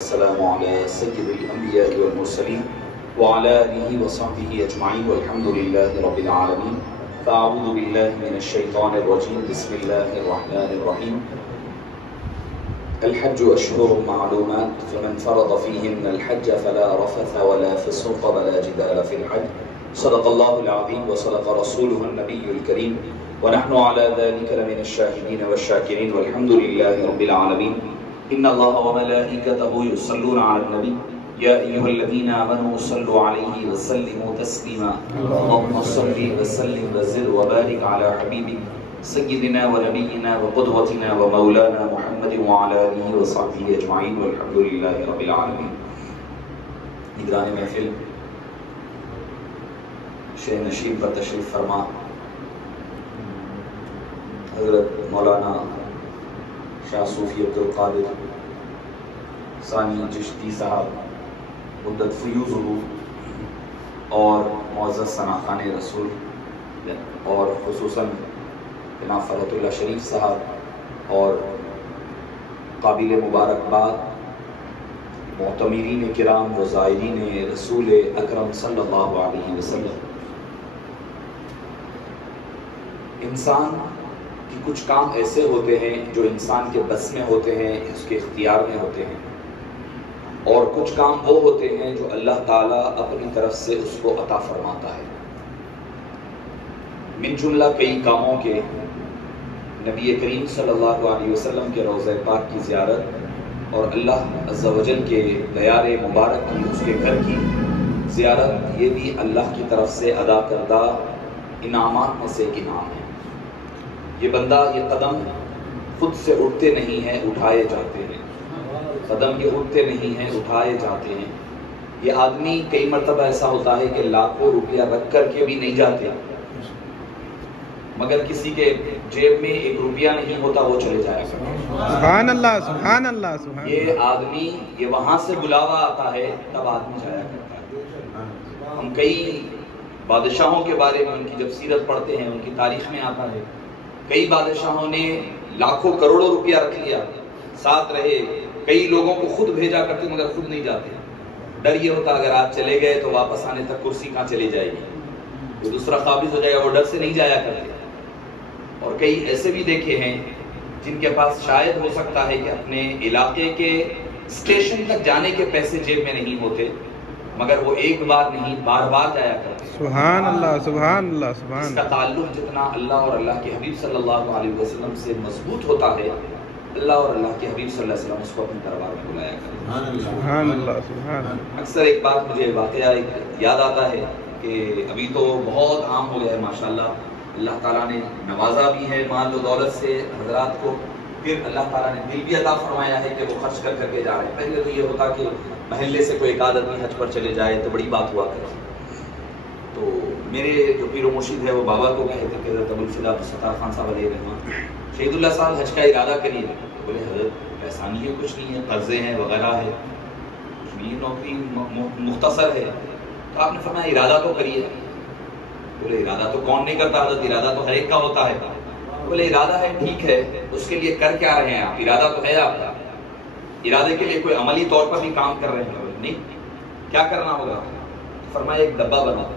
السلام على سيد الأنبياء والمرسلين وعلى آله وصحبه أجمعين والحمد لله رب العالمين. فأعوذ بالله من الشيطان الرجيم. بسم الله الرحمن الرحيم. الحج أشهر معلومات فمن فرض فيهن الحج فلا رفث ولا فسوق ولا جدال في الحج. صدق الله العظيم وصدق رسوله النبي الكريم ونحن على ذلك لمن الشاهدين والشاكرين والحمد لله رب العالمين. إن الله وملائكته يصلون على النبي يا أيها الذين آمنوا صلوا عليه وسلموا تسليما. اللهم صل وسلم وزد وبارك على حبيبك سيدنا ونبينا وقدوتنا ومولانا محمد وعلى آله وصحبه أجمعين والحمد لله رب العالمين. نگران محفل شیخ نشیب پر تشریف فرما حضرت مولانا شاہ صوفی عبدالقادر ثانی چشتی صاحب مدت فیوز اور معزز ثناخان رسول اور خصوصاً جناب فرحت اللہ شریف صاحب اور قابل مبارکباد معتمرین کرام و زائرین رسول اکرم صلی اللہ علیہ وسلم. انسان کہ کچھ کام ایسے ہوتے ہیں جو انسان کے بس میں ہوتے ہیں، اس کے اختیار میں ہوتے ہیں، اور کچھ کام وہ ہوتے ہیں جو اللہ تعالیٰ اپنی طرف سے اس کو عطا فرماتا ہے. من جملہ کئی کاموں کے نبی کریم صلی اللہ علیہ وسلم کے روضہ پاک کی زیارت اور اللہ عز و جل کے دیار مبارک کی اس کے گھر کی زیارت، یہ بھی اللہ کی طرف سے ادا کردہ انعامات میں سے ایک انعام ہے. یہ بندہ یہ قدم خود سے اٹھتے نہیں ہیں، اٹھائے جاتے ہیں. قدم یہ اٹھتے نہیں ہیں، اٹھائے جاتے ہیں. یہ آدمی کئی مرتبہ ایسا ہوتا ہے کہ لاکھوں روپیہ رکھ کر کے بھی نہیں جاتے، مگر کسی کے جیب میں ایک روپیہ نہیں ہوتا وہ چلے جائے گا. سبحان اللہ سبحان اللہ سبحان. یہ آدمی یہ وہاں سے بلاوا آتا ہے تب آدمی جایا کرتا ہے. ہم کئی بادشاہوں کے بارے میں ان کی جب سیرت پڑھتے ہیں، ان کی تاریخ میں آتا ہے کئی بادشاہوں نے لاکھوں کروڑوں روپیہ رکھ لیا، ساتھ رہے، کئی لوگوں کو خود بھیجا کرتے مگر خود نہیں جاتے. ڈر یہ ہوتا اگر آج چلے گئے تو واپس آنے تک کرسی کہاں چلی جائے گی، جو دوسرا قابض ہو جائے گا، وہ ڈر سے نہیں جایا کرتے. اور کئی ایسے بھی دیکھے ہیں جن کے پاس شاید ہو سکتا ہے کہ اپنے علاقے کے اسٹیشن تک جانے کے پیسے جیب میں نہیں ہوتے، مگر وہ ایک بار نہیں بار بار جایا کرتے. سبحان اللہ سبحان اللہ سبحان. اس کا تعلق جتنا اللہ اور اللہ کے حبیب صلی اللہ علیہ وسلم سے مضبوط ہوتا ہے، اللہ اور اللہ کے حبیب صلی اللہ علیہ وسلم اس کو اپنے دربار میں بلایا کرتے. سبحان اللہ سبحان اللہ. اکثر ایک بات مجھے واقعہ ایک یاد آتا ہے کہ ابھی تو بہت عام ہو گیا ہے ماشاءاللہ، اللہ تعالیٰ نے نوازا بھی ہے مال و دولت سے حضرات کو، پھر اللہ تعالیٰ نے دل بھی عطا فرمایا ہے کہ وہ خرچ کر کر کے جا رہے ہیں. پہلے تو یہ ہوتا کہ محلے سے کوئی ایک آدمی حج پر چلے جائے تو بڑی بات ہوا کرتی. تو میرے جو پیر و مرشد ہے وہ بابا کو کہتے کہ حضرت ابوالفدا ستار خان صاحب علیہ رحمٰن شہید اللہ صاحب حج کا ارادہ کریے. بولے حضرت ایسا نہیں ہے، کچھ نہیں ہے، قرضے ہیں وغیرہ ہے، کچھ نہیں، نوکری مختصر ہے. تو آپ نے فرمایا ارادہ تو کریے. بولے ارادہ تو کون نہیں کرتا حضرت، ارادہ تو ہر ایک کا ہوتا ہے. بولے ارادہ ہے ٹھیک ہے، اس کے لیے کر کیا رہے ہیں آپ؟ ارادہ تو ہے آپ کا، ارادے کے لیے کوئی عملی طور پر بھی کام کر رہے ہیں؟ نہیں. کیا کرنا ہوگا؟ فرمایا ایک ڈبہ بناؤ،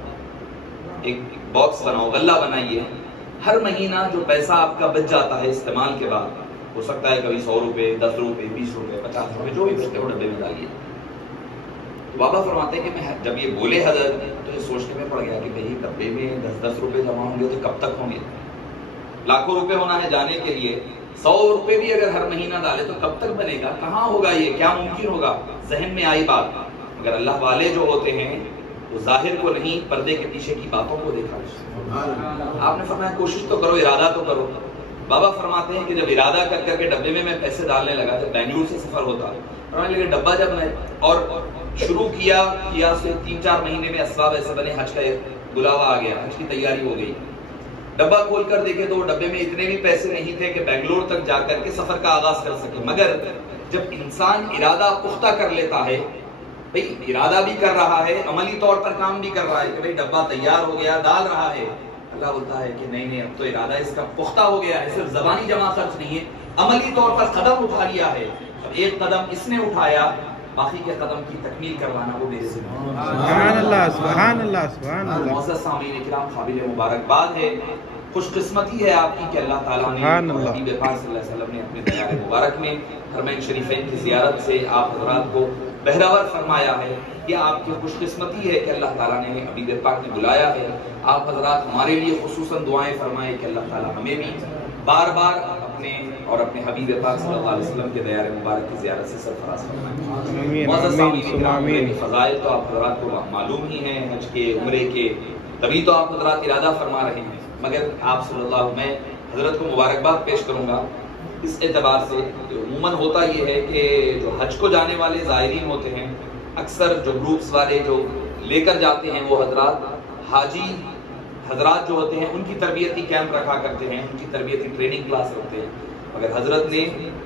ایک باکس بناؤ، غلہ بنائیے. ہر مہینہ جو پیسہ آپ کا بچ جاتا ہے استعمال کے بعد، ہو سکتا ہے کبھی 100 روپے، 10 روپے، 20 روپے، 50 روپے، جو بھی بچتے ہو ڈبے میں ڈالیے. بابا فرماتے ہیں کہ میں جب یہ بولے حضرت تو یہ سوچنے میں پڑ گیا کہ بھئی ڈبے میں 10 روپے جمع ہوں گے تو کب تک ہوں گے؟ لاکھوں روپے ہونا ہے جانے کے لیے، 100 روپے بھی اگر ہر مہینہ ڈالے تو کب تک بنے گا؟ کہاں ہوگا یہ؟ کیا ممکن ہوگا؟ ذہن میں آئی بات. مگر اللہ والے جو ہوتے ہیں وہ ظاہر کو نہیں، پردے کے پیچھے کی باتوں کو دیکھا. آپ نے فرمایا کوشش تو کرو، ارادہ تو کرو. بابا فرماتے ہیں کہ جب ارادہ کر کر کے ڈبے میں پیسے ڈالنے لگا، جب بنگلور سے سفر ہوتا لیکن ڈبہ جب میں اور شروع کیا سے 3-4 مہینے میں اسباب ایسے بنے، حج کا بلاوا آ گیا، حج کی تیاری ہو گئی. ڈبہ کھول کر دیکھے تو ڈبے میں اتنے بھی پیسے نہیں تھے کہ بنگلور تک جا کر کے سفر کا آغاز کر سکے. مگر جب انسان ارادہ پختہ کر لیتا ہے، بھئی ارادہ بھی کر رہا ہے، عملی طور پر کام بھی کر رہا ہے کہ بھئی ڈبہ تیار ہو گیا، ڈال رہا ہے، اللہ بولتا ہے کہ نہیں اب تو ارادہ اس کا پختہ ہو گیا ہے، صرف زبانی جمع خرچ نہیں ہے، عملی طور پر قدم اٹھا لیا ہے. ایک قدم اس نے اٹھایا باقی کے قدم کی تکمیل کروانا وہ میرے ذمہ ہے۔ سبحان اللہ سبحان اللہ سبحان اللہ۔ معزز سامعین کرام، قابل مبارکباد ہے، خوش قسمتی ہے آپ کی کہ اللہ تعالیٰ نے حبیب پاک صلی اللہ علیہ وسلم نے اپنے دیار مبارک میں حرمین شریفین کی زیارت سے آپ حضرات کو بہراور فرمایا ہے۔ یہ آپ کی خوش قسمتی ہے کہ اللہ تعالیٰ نے حبیب پاک نے بلایا ہے۔ آپ حضرات ہمارے لیے خصوصاً دعائیں فرمائیں کہ اللہ تعالیٰ ہمیں بھی بار بار اپنے اور اپنے حبیب پاک صلی اللہ علیہ وسلم کے دیار مبارک کی زیارت سے سرفراز فرمائے۔ معزز سامعین کرام، فضائل تو آپ حضرات کو معلوم ہی ہیں حج کے، عمرے کے، تبھی تو آپ حضرات ارادہ فرما رہے ہیں، مگر آپ صلی اللہ علیہ میں حضرت کو مبارکباد پیش کروں گا اس اعتبار سے کہ عموماً ہوتا یہ ہے کہ جو حج کو جانے والے زائرین ہوتے ہیں، اکثر جو گروپس والے جو لے کر جاتے ہیں وہ حضرات حاجی حضرات جو ہوتے ہیں ان کی تربیتی کیمپ رکھا کرتے ہیں، ان کی تربیتی ٹریننگ کلاس رکھتے ہیں، مگر حضرت نے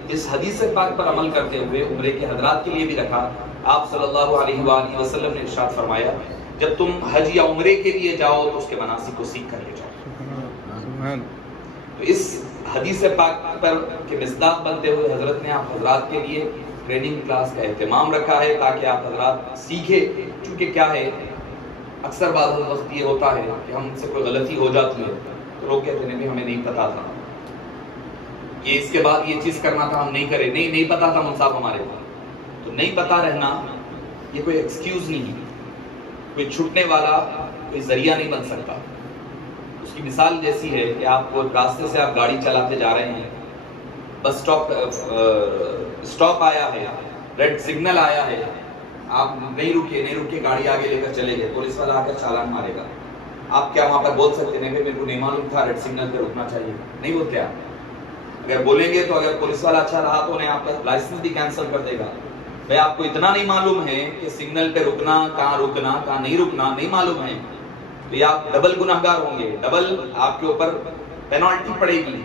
اس حدیث پاک پر عمل کرتے ہوئے عمرے کے حضرات کے لیے بھی رکھا۔ آپ صلی اللہ علیہ وآلہ وسلم نے ارشاد فرمایا جب تم حج یا عمرے کے لیے جاؤ تو اس کے مناسک کو سیکھ کر لے جاؤ۔ تو اس حدیث پاک پر کے مصداق بنتے ہوئے حضرت نے آپ حضرات کے لیے ٹریننگ کلاس کا اہتمام رکھا ہے تاکہ آپ حضرات سیکھیں۔ چونکہ کیا ہے، اکثر بعض وقت یہ ہوتا ہے کہ ہم سے کوئی غلطی ہو جاتی ہے تو لوگ کہتے ہیں ہمیں نہیں پتا تھا، یہ اس کے بعد یہ چیز کرنا تھا ہم نہیں کرے، نہیں پتا تھا منصاف ہمارے کو۔ تو نہیں پتا رہنا یہ کوئی ایکسکیوز نہیں ہے، کوئی چھٹنے والا کوئی ذریعہ نہیں بن سکتا۔ اس کی مثال جیسی ہے کہ آپ کو راستے سے آپ گاڑی چلاتے جا رہے ہیں، بس اسٹاپ آیا ہے، ریڈ سگنل آیا ہے، آپ نہیں رکے گاڑی آگے لے کر چلے گئے، پولیس والا آ کر چالان مارے گا، آپ کیا وہاں پر بول سکتے ہیں میرے کو نہیں معلوم تھا ریڈ سگنل پہ رکنا چاہیے؟ نہیں بولتے آپ۔ اگر بولیں گے تو اگر پولیس والا اچھا رہا تو انہیں آپ کا لائسنس بھی کینسل کر دے گا۔ بھائی آپ کو اتنا نہیں معلوم ہے کہ سگنل پہ رکنا، کہاں نہیں رکنا نہیں معلوم ہے، تو آپ ڈبل گناہگار ہوں گے، ڈبل آپ کے اوپر پینالٹی پڑے گی۔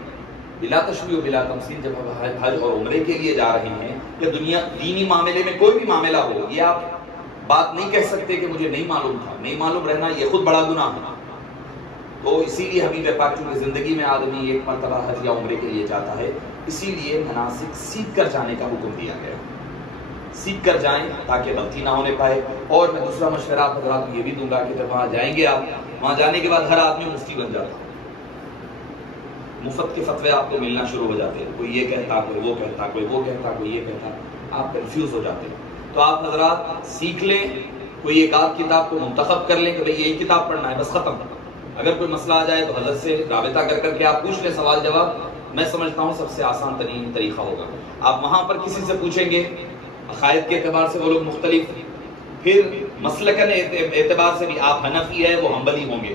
بلا تشبیہ و بلا تمثیل جب ہم حج اور عمرے کے لیے جا رہے ہیں یا دینی معاملے میں کوئی بھی معاملہ ہو، یہ آپ بات نہیں کہہ سکتے کہ مجھے نہیں معلوم تھا۔ نہیں معلوم رہنا یہ خود بڑا گناہ ہے۔ تو اسی لیے حبیب پاک چونکہ زندگی میں آدمی ایک مرتبہ حج یا عمرے کے لیے جاتا ہے، اسی لیے مناسک سیکھ کر جانے کا حکم دیا گیا، سیکھ کر جائیں تاکہ غلطی نہ ہونے پائے۔ اور میں دوسرا مشورہ آپ حضرات کو یہ بھی دوں گا کہ جب وہاں جائیں گے آپ، وہاں جانے کے بعد ہر آدمی مفتی بن جاتا ہے، مفت کے فتوے آپ کو ملنا شروع ہو جاتے ہیں، کوئی یہ کہتا، کوئی وہ کہتا، کوئی وہ کہتا، کوئی یہ کہتا، آپ کنفیوز ہو جاتے ہیں۔ تو آپ حضرات سیکھ لیں، کوئی ایک آدھ کتاب کو منتخب کر لیں کہ بھئی یہی کتاب پڑھنا ہے، بس ختم۔ اگر کوئی مسئلہ آ جائے تو حضرت سے رابطہ کر کے آپ پوچھ لیں، سوال جواب میں سمجھتا ہوں سب سے آسان ترین طریقہ ہوگا۔ آپ وہاں پر کسی سے پوچھیں گے، عقائد کے اعتبار سے وہ لوگ مختلف، پھر مسلکن اعتبار سے بھی آپ حنفی ہے وہ حنبلی ہوں گے،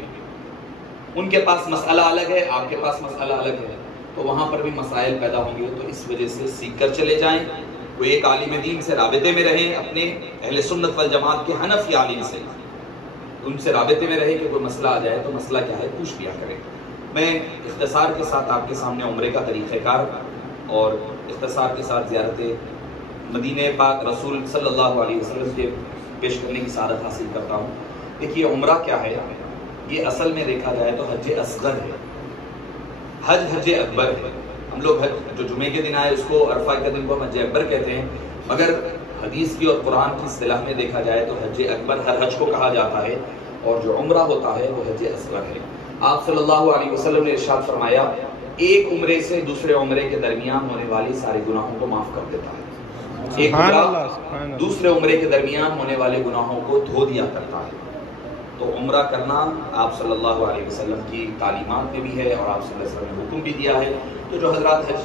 ان کے پاس مسئلہ الگ ہے، آپ کے پاس مسئلہ الگ ہے، تو وہاں پر بھی مسائل پیدا ہوں گے۔ تو اس وجہ سے سیکھ کر چلے جائیں، کوئی ایک عالم دین سے رابطے میں رہیں، اپنے اہل سنت والجماعت کے حنفی عالم سے، ان سے رابطے میں رہیں کہ کوئی مسئلہ آ جائے تو مسئلہ کیا ہے پوچھ لیا کریں۔ میں اختصار کے ساتھ آپ کے سامنے عمرے کا طریقہ کار اور اختصار کے ساتھ زیارت مدینہ پاک رسول صلی اللہ علیہ وسلم کے پیش کرنے کی سعادت حاصل کرتا ہوں۔ دیکھیے عمرہ کیا ہے، یہ اصل میں دیکھا جائے تو حج اصغر ہے، حج اکبر ہے۔ ہم لوگ حج جو جمعے کے دن آئے اس کو عرفہ کے دن کو حج اکبر کہتے ہیں، مگر حدیث کی اور قرآن کی اصطلاح میں دیکھا جائے تو حج اکبر ہر حج کو کہا جاتا ہے، اور جو عمرہ ہوتا ہے وہ حج اصغر ہے۔ آپ صلی اللہ علیہ وسلم نے ارشاد فرمایا ایک عمرے سے دوسرے عمرے کے درمیان ہونے والی سارے گناہوں کو معاف کر دیتا ہے، ایک عمرہ دوسرے عمرے کے درمیان ہونے والے گناہوں کو دھو دیا کرتا ہے۔ تو عمرہ کرنا آپ صلی اللہ علیہ وسلم کی تعلیمات میں بھی ہے اور آپ صلی اللہ علیہ وسلم نے حکم بھی دیا ہے۔ تو جو حضرات حج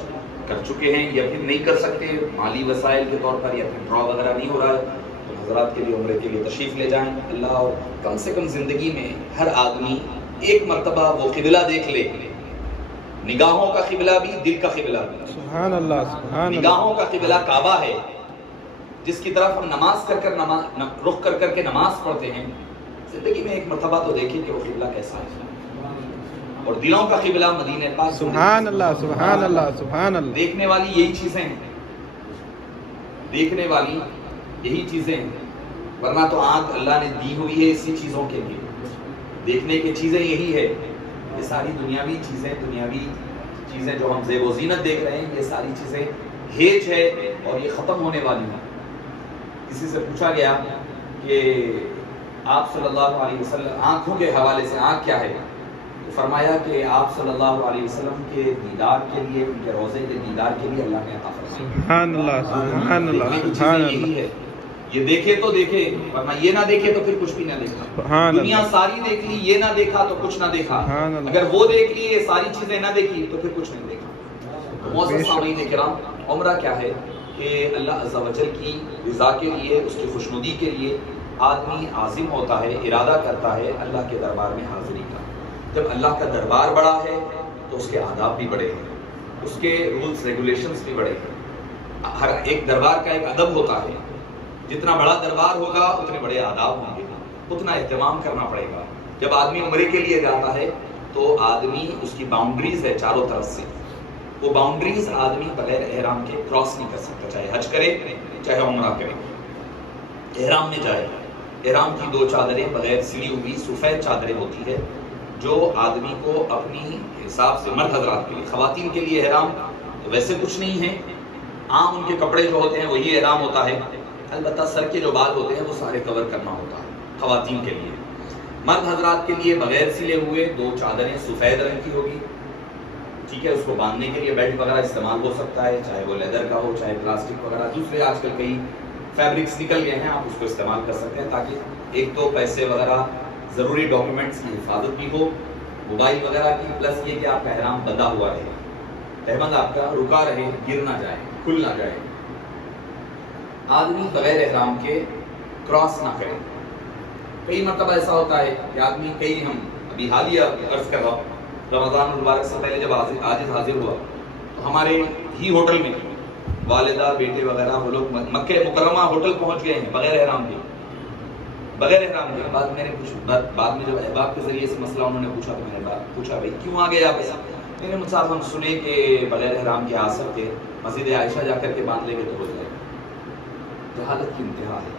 کر چکے ہیں یا پھر نہیں کر سکتے مالی وسائل کے طور پر یا پھر ڈرا وغیرہ نہیں ہو رہا ہے، تو حضرات کے لیے عمرے کے لیے تشریف لے جائیں۔ اللہ اور کم سے کم زندگی میں ہر آدمی ایک مرتبہ وہ قبلہ دیکھ لے، نگاہوں کا قبلہ بھی دل کا قبلہ بھی۔ سبحان اللہ سبحان اللہ۔ نگاہوں کا قبلہ کعبہ ہے جس کی طرف ہم نماز رخ کر کے نماز پڑھتے ہیں، زندگی میں ایک مرتبہ تو دیکھیں کہ وہ قبلہ کیسا ہے۔ اور دلوں کا قبلہ مدینہ پاک، سبحان اللہ سبحان اللہ سبحان اللہ۔ دیکھنے والی یہی چیزیں ہیں، دیکھنے والی یہی چیزیں ہیں، ورنہ تو آنکھ اللہ نے دی ہوئی ہے اسی چیزوں کے لیے، دیکھنے کی چیزیں یہی ہے۔ یہ ساری دنیاوی چیزیں جو ہم زیب و زینت دیکھ رہے ہیں، یہ ساری چیزیں ہیج ہے اور یہ ختم ہونے والی ہیں۔ کسی سے پوچھا گیا کہ آپ صلی اللہ علیہ وسلم آنکھوں کے حوالے سے آنکھ کیا ہے، تو فرمایا کہ آپ صلی اللہ علیہ وسلم کے دیدار کے لیے، ان کے روضے کے دیدار کے لیے اللہ نے عطا فرمائی. سبحان اللہ سبحان اللہ سبحان اللہ. یہی ہے، یہ دیکھے تو دیکھے، ورنہ یہ نہ دیکھے تو پھر کچھ بھی نہ دیکھا. سبحان دنیا اللہ. ساری دیکھ لی، یہ نہ دیکھا تو کچھ نہ دیکھا. سبحان اللہ. اگر وہ دیکھ لی، یہ ساری چیزیں نہ دیکھی تو پھر کچھ نہیں دیکھا. معزز سامعین کرام، عمرہ کیا ہے کہ اللہ عز و جل کی رضا کے لیے، اس کی خوشنودی کے لیے آدمی عازم ہوتا ہے، ارادہ کرتا ہے اللہ کے دربار میں حاضری کا. جب اللہ کا دربار بڑا ہے تو اس کے آداب بھی بڑے ہیں، اس کے رولز ریگولیشنز بھی بڑے ہیں. ہر ایک دربار کا ایک ادب ہوتا ہے. جتنا بڑا دربار ہوگا اتنے بڑے آداب ہوں گے، اتنا اہتمام کرنا پڑے گا. جب آدمی عمرے کے لیے جاتا ہے تو آدمی، اس کی باؤنڈریز ہے چاروں طرف سے، وہ باؤنڈریز آدمی بغیر احرام کے کراس نہیں کر سکتا، چاہے حج کرے چاہے عمرہ کرے. احرام میں جائے، احرام کی 2 چادریں بغیر سلی ہوئی سفید چادریں ہوتی ہے جو آدمی کو اپنی حساب سے، مرد حضرات کے لیے، خواتین کے لیے احرام ویسے کچھ نہیں ہے، عام ان کے کپڑے جو ہوتے ہیں وہی احرام ہوتا ہے. البتہ سر کے جو بال ہوتے ہیں وہ سارے کور کرنا ہوتا ہے خواتین کے لیے. مرد حضرات کے لیے بغیر سلے ہوئے 2 چادریں سفید رنگ کی ہوگی، ٹھیک ہے. اس کو باندھنے کے لیے بیلٹ وغیرہ استعمال ہو سکتا ہے، چاہے وہ لیدر کا ہو چاہے پلاسٹک وغیرہ، دوسرے آج کل کئی فیبرکس نکل گئے ہیں، آپ اس کو استعمال کر سکتے ہیں تاکہ ایک تو پیسے وغیرہ، ضروری ڈاکیومنٹس کی حفاظت بھی ہو، موبائل وغیرہ کی، پلس یہ کہ آپ کا احرام بندھا ہوا رہے، تہبند آپ کا رکا رہے، گر نہ جائے، کھل نہ جائے. آدمی بغیر احرام کے کراس نہ کرے. کئی مرتبہ ایسا ہوتا ہے کہ آدمی، کئی، ہم ابھی حالیہ عرض کر رہا ہوں، رمضان المبارک سے پہلے جب عاجز حاضر ہوا تو ہمارے ہی ہوٹل میں والدہ، بیٹے وغیرہ، وہ لوگ مکہ مکرمہ ہوٹل پہنچ گئے ہیں بغیر احرام کے. بغیر احرام کے بعد میں نے بعد میں جب احباب کے ذریعے سے مسئلہ انہوں نے پوچھا تو میں نے پوچھا بھائی کیوں آ گئے آپ ایسا؟ میں نے مجھ سے ہم سنے کہ بغیر احرام کے آ سکتے، مسجد عائشہ جا کر کے باندھ لیں گے تو ہو جائے. جہالت کی انتہا ہے،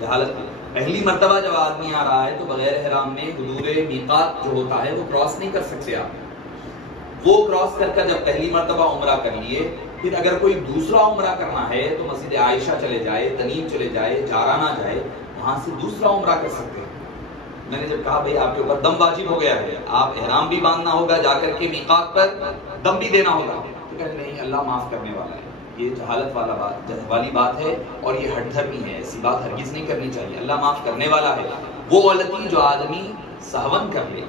جہالت. پہلی مرتبہ جب آدمی آ رہا ہے تو بغیر احرام میں حدود میقات جو ہوتا ہے وہ کراس نہیں کر سکتے آپ. وہ کراس کر کر جب پہلی مرتبہ عمرہ کر لیے، پھر اگر کوئی دوسرا عمرہ کرنا ہے تو مسجد عائشہ چلے جائے، تنیم چلے جائے، جارانہ جائے، وہاں سے دوسرا عمرہ کر سکتے ہیں. میں نے جب کہا بھئی آپ کے اوپر دم واجب ہو گیا ہے، آپ احرام بھی باندھنا ہوگا، جا کر کے میقات پر دم بھی دینا ہوگا، تو کہتے نہیں اللہ معاف کرنے والا ہے. یہ جہالت والی بات ہے اور یہ ہٹ دھرمی ہے، ایسی بات ہرگز نہیں کرنی چاہیے. اللہ معاف کرنے والا ہے. وہ غلطی جو آدمی سہون کر لے،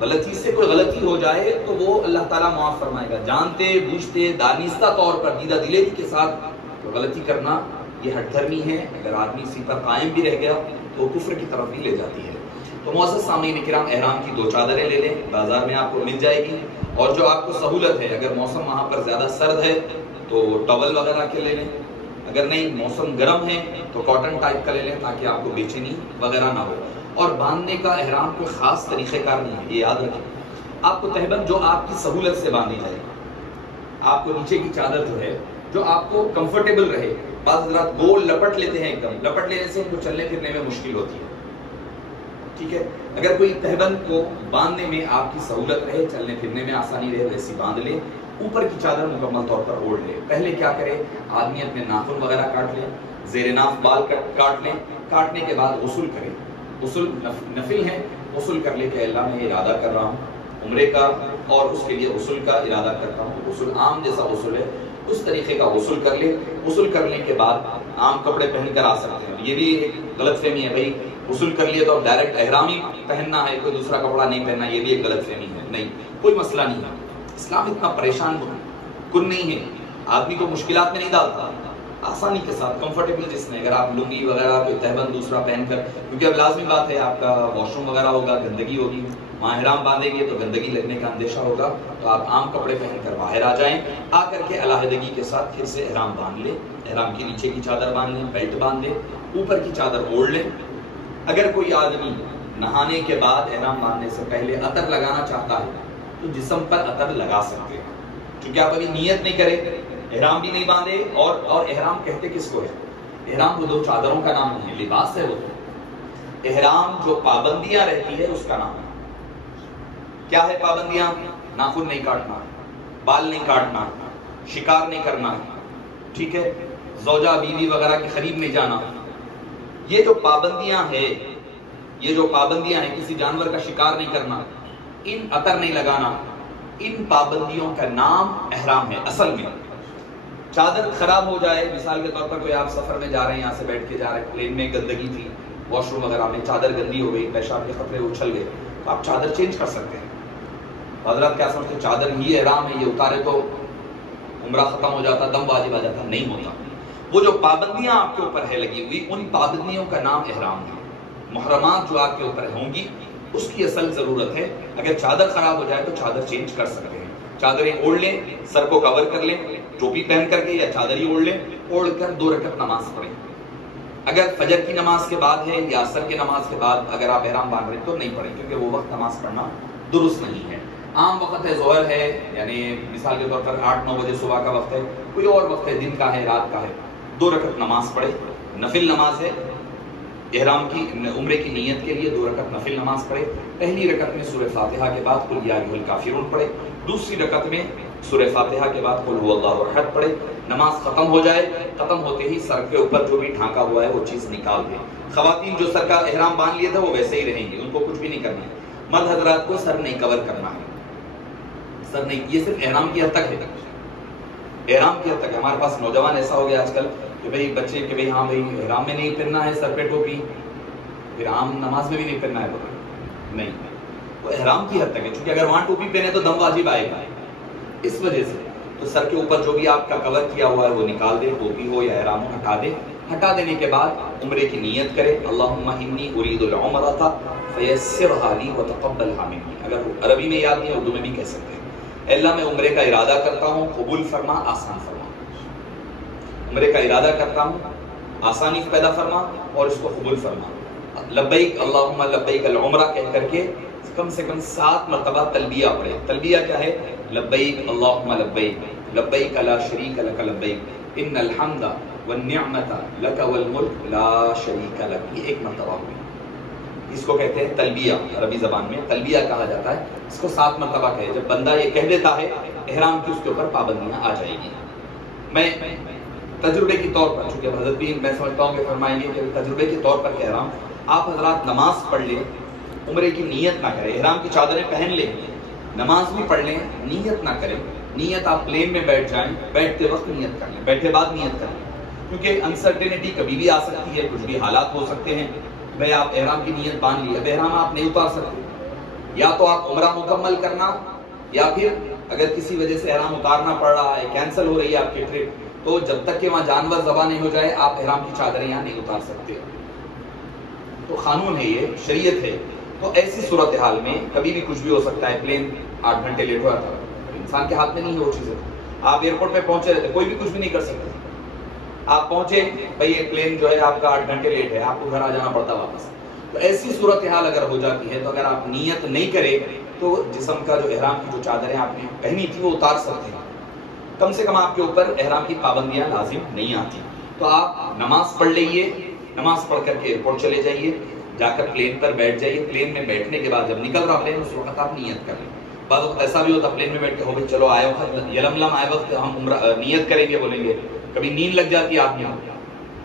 غلطی سے کوئی غلطی ہو جائے تو وہ اللہ تعالیٰ معاف فرمائے گا. جانتے بوجھتے دانستہ طور پر دیدہ دلیری کے ساتھ غلطی کرنا یہ ہٹ دھرمی ہے. اگر آدمی اسی پر قائم بھی رہ گیا تو وہ کفر کی طرف بھی لے جاتی ہے. تو معزز سامعین کرام، احرام کی 2 چادریں لے لیں، بازار میں آپ کو مل جائے گی. اور جو آپ کو سہولت ہے، اگر موسم وہاں پر زیادہ سرد ہے تو ٹاول وغیرہ کے لے لیں، اگر نہیں موسم گرم ہے تو کاٹن ٹائپ کا لے لیں تاکہ آپ کو بے چینی وغیرہ نہ ہو. اور باندھنے کا احرام کوئی خاص طریقہ کار نہیں ہے، یہ یاد رکھیں. آپ کو تہبند جو آپ کی سہولت سے باندھی جائے، آپ کو نیچے کی چادر جو ہے جو آپ کو کمفرٹیبل رہے. بعض حضرات گول لپٹ لیتے ہیں، ایک دم لپٹ لینے سے ان کو چلنے پھرنے میں مشکل ہوتی ہے، ٹھیک ہے. اگر کوئی تہبند کو باندھنے میں آپ کی سہولت رہے، چلنے پھرنے میں آسانی رہے، ویسی باندھ لے. اوپر کی چادر مکمل طور پر اوڑھ لے. پہلے کیا کرے، آدمی اپنے ناخن وغیرہ کاٹ لے، زیر ناف بال کاٹ لیں. کاٹنے کے بعد غسل کرے. غسل نفل ہے، غسل کر لے کہ اللہ میں ارادہ کر رہا ہوں عمرے کا اور اس کے لیے غسل کا ارادہ کرتا ہوں. غسل عام جیسا غسل ہے اس طریقے کا غسل کر لے. غسل کرنے کے بعد عام کپڑے پہن کر آ سکتے ہیں. یہ بھی ایک غلط فہمی ہے، بھائی غسل کر لیے تو اب ڈائریکٹ احرام ہی پہننا ہے، کوئی دوسرا کپڑا نہیں پہننا، یہ بھی ایک غلط فہمی ہے. نہیں، کوئی مسئلہ نہیں ہے. اسلام اتنا پریشان کن نہیں ہے، آدمی کو مشکلات میں نہیں ڈالتا، آسانی کے ساتھ کمفرٹیبل جس میں. اگر آپ لنگی وغیرہ کوئی تہبند دوسرا پہن کر، کیونکہ اب لازمی بات ہے آپ کا واش روم وغیرہ ہوگا، گندگی ہوگی، وہاں احرام باندھیں گے تو گندگی لگنے کا اندیشہ ہوگا، تو آپ عام کپڑے پہن کر باہر آ جائیں. آ کر کے علیحدگی کے ساتھ پھر سے احرام باندھ لیں. احرام کی نیچے کی چادر باندھ لیں، بیلٹ باندھ لیں، اوپر کی چادر اوڑھ لیں. اگر کوئی آدمی نہانے کے بعد احرام باندھنے سے پہلے عطر لگانا چاہتا ہے تو جسم پر عطر لگا سکتے ہیں، کیونکہ آپ ابھی نیت نہیں کرے، احرام بھی نہیں باندھے. اور احرام کہتے کس کو ہے؟ احرام وہ 2 چادروں کا نام نہیں ہے، لباس ہے وہ. احرام جو پابندیاں رہتی ہے اس کا نام ہے. کیا ہے پابندیاں؟ ناخن نہیں کاٹنا، بال نہیں کاٹنا، شکار نہیں کرنا، ٹھیک ہے. زوجہ بیوی وغیرہ کے قریب میں جانا، یہ جو پابندیاں ہیں، کسی جانور کا شکار نہیں کرنا، ان عطر نہیں لگانا، ان پابندیوں کا نام احرام ہے اصل میں۔ چادر خراب ہو جائے، مثال کے طور پر کوئی آپ سفر میں جا رہے ہیں، یہاں سے بیٹھ کے جا رہے ہیں، پلین میں گندگی تھی، واش روم وغیرہ میں چادر گندی ہو گئی، پیشاب کے قطرے اچھل گئے، تو آپ چادر چینج کر سکتے ہیں۔ حضرات کیا سمجھتے ہیں چادر ہی احرام ہے، یہ اتارے تو عمرہ ختم ہو جاتا، دم واجب آ جاتا؟ نہیں ہوتا۔ وہ جو پابندیاں آپ کے اوپر ہے لگی ہوئی، ان پابندیوں کا نام احرام ہے۔ محرمات جو آپ کے اوپر ہوں گی اس کی اصل ضرورت ہے۔ اگر چادر خراب ہو جائے تو چادر چینج کر سکتے ہیں، چادریں اوڑھ لیں، سر کو کور کر لیں، ٹوپی پہن کر کے یا چادر ہی اوڑھ لیں، اوڑھ کر 2 رکعت نماز پڑھیں۔ اگر فجر کی نماز کے بعد ہے یا عصر کی نماز کے بعد اگر آپ احرام باندھ رہے ہیں تو نہیں پڑھیں، کیونکہ وہ وقت نماز پڑھنا درست نہیں ہے۔ عام وقت ہے ظہر ہے، یعنی مثال کے طور پر 8-9 بجے صبح کا وقت ہے، کوئی اور وقت ہے، دن کا ہے، رات کا ہے، 2 رکعت نماز پڑھے، نفل نماز ہے، احرام کی عمرے کی نیت کے لیے 2 رکعت نفل نماز پڑھے۔ پہلی رکعت میں سورہ فاتحہ کے بعد قل یا ایھا الکافرون پڑھے، دوسری رکعت میں سورہ فاتحہ کے بعد قل ھو اللہ احد پڑھے۔ نماز ختم ہو جائے، ختم ہوتے ہی سر کے اوپر جو بھی ڈھانکا ہوا ہے وہ چیز نکال دیں۔ خواتین جو سر کا احرام باندھ لیے تھے وہ ویسے ہی رہیں گے، ان کو کچھ بھی نہیں کرنا ہے۔ مرد حضرات کو سر نہیں کور کرنا ہے، سر نہیں، یہ صرف احرام کی حد تک ہے، احرام کی حد تک ہے۔ ہمارے پاس نوجوان ایسا ہو گیا آج کل کہ بھئی بچے کہ بھئی ہاں بھئی احرام میں نہیں پہننا ہے سر پہ ٹوپی، پھر عام نماز میں بھی نہیں پہننا ہے، نہیں، وہ احرام کی حد تک ہے، چونکہ اگر وہاں ٹوپی پہنے تو دم واجب آئے گا، اس وجہ سے تو سر کے اوپر جو بھی آپ کا کور کیا ہوا ہے وہ نکال دے، ٹوپی ہو یا احرام ہو ہٹا دے۔ ہٹا دینے کے بعد عمرے کی نیت کرے، اللہم انی ارید العمرۃ فیسرھا لی وتقبلھا منی۔ اگر عربی میں یاد نہیں اردو میں بھی کہہ سکتے ہیں، اے اللہ میں عمرے کا ارادہ کرتا ہوں، قبول فرما، آسان فرما۔ عمرے کا ارادہ کرتا ہوں، آسانی پیدا فرما اور اس کو قبول فرما۔ لبیک اللہم لبیک العمرہ کہہ کر کے کم سے کم 7 مرتبہ تلبیہ پڑھے۔ تلبیہ کیا ہے؟ لبیک اللہم لبیک، لبیک لا شریک لک لبیک، ان الحمد والنعمت لک والملک لا شریک لک۔ یہ 1 مرتبہ ہوئی، اس کو کہتے ہیں تلبیہ، عربی زبان میں تلبیہ کہا جاتا ہے۔ اس کو 7 مرتبہ کہے، جب بندہ یہ کہہ دیتا ہے احرام کی اس کے اوپر پابندیاں آ جائیں گی۔ میں تجربے کے طور پر، چونکہ حضرت بھی میں سمجھتا ہوں کہ فرمائیں گے کہ تجربے کے طور پر کہہ رہا ہوں، آپ حضرات نماز پڑھ لیں، عمرے کی نیت نہ کریں، احرام کی چادریں پہن لیں، نماز بھی پڑھ لیں، نیت نہ کریں۔ نیت آپ پلین میں بیٹھ جائیں، بیٹھتے وقت نیت کر لیں، بیٹھے بعد نیت کر لیں، کیونکہ انسرٹینٹی کبھی بھی آ سکتی ہے، کچھ بھی حالات ہو سکتے ہیں۔ بھائی آپ احرام کی نیت باندھ لی، اب احرام آپ نہیں اتار سکتے، یا تو آپ عمرہ مکمل کرنا، یا پھر اگر کسی وجہ سے احرام اتارنا پڑ رہا ہے، کینسل ہو رہی ہے آپ کی ٹرپ، تو جب تک کہ وہاں جانور ذبح نہیں ہو جائے آپ احرام کی چادریں یہاں نہیں اتار سکتے۔ تو قانون ہے، یہ شریعت ہے۔ تو ایسی صورتحال میں کبھی بھی کچھ بھی ہو سکتا ہے، پلین 8 گھنٹے لیٹ ہوا تھا، انسان کے ہاتھ میں نہیں ہے وہ چیزیں۔ آپ ایئرپورٹ پہ پہنچے رہتے، کوئی بھی کچھ بھی نہیں کر سکتے۔ آپ پہنچے، بھائی یہ پلین جو ہے آپ کا 8 گھنٹے لیٹ ہے، آپ کو گھر آ جانا پڑتا واپس۔ تو ایسی صورتحال اگر ہو جاتی ہے تو اگر آپ نیت نہیں کرے تو جسم کا جو احرام کی جو چادریں آپ نے پہنی تھی وہ اتار سکتے ہیں، کم سے کم آپ کے اوپر احرام کی پابندیاں لازم نہیں آتی۔ تو آپ نماز پڑھ لئیے، نماز پڑھ کر کے ایئرپورٹ چلے جائیے، جا کر پلین پر بیٹھ جائیے۔ پلین میں بیٹھنے کے بعد جب نکل رہا پلین اس وقت آپ نیت کر لیں۔ بعض وقت ایسا بھی ہوتا پلین میں بیٹھ کے ہو گئی، چلو آئے وقت یلملم آئے وقت ہم نیت کریں گے، بولیں گے، کبھی نیند لگ جاتی ہے آپ نے